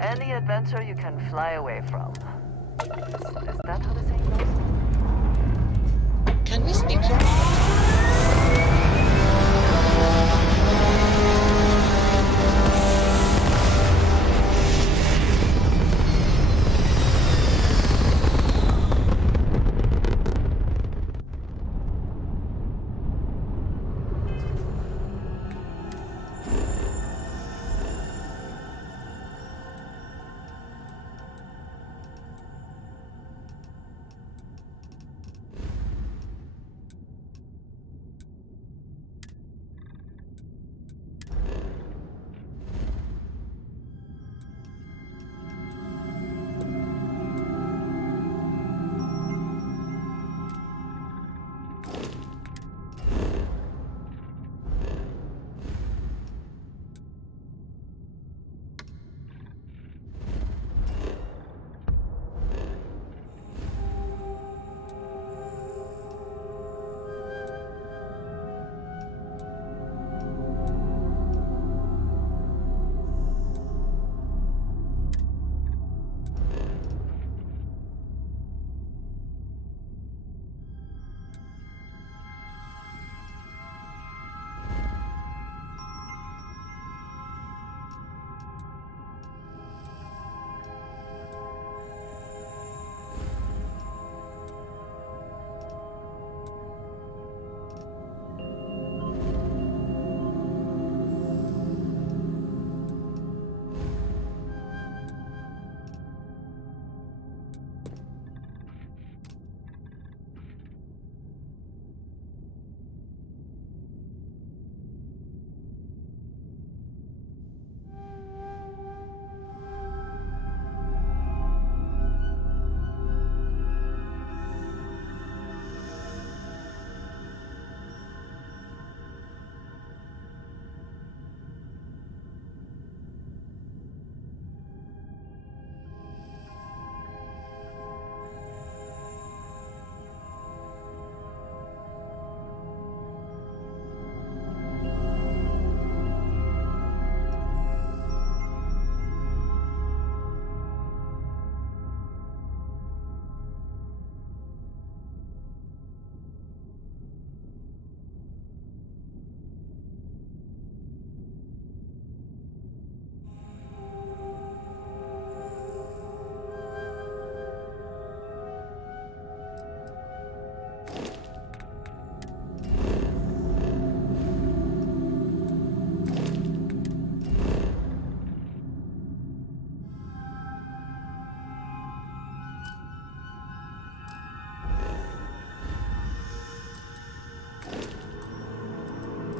Any adventure you can fly away from. Is that how the saying goes?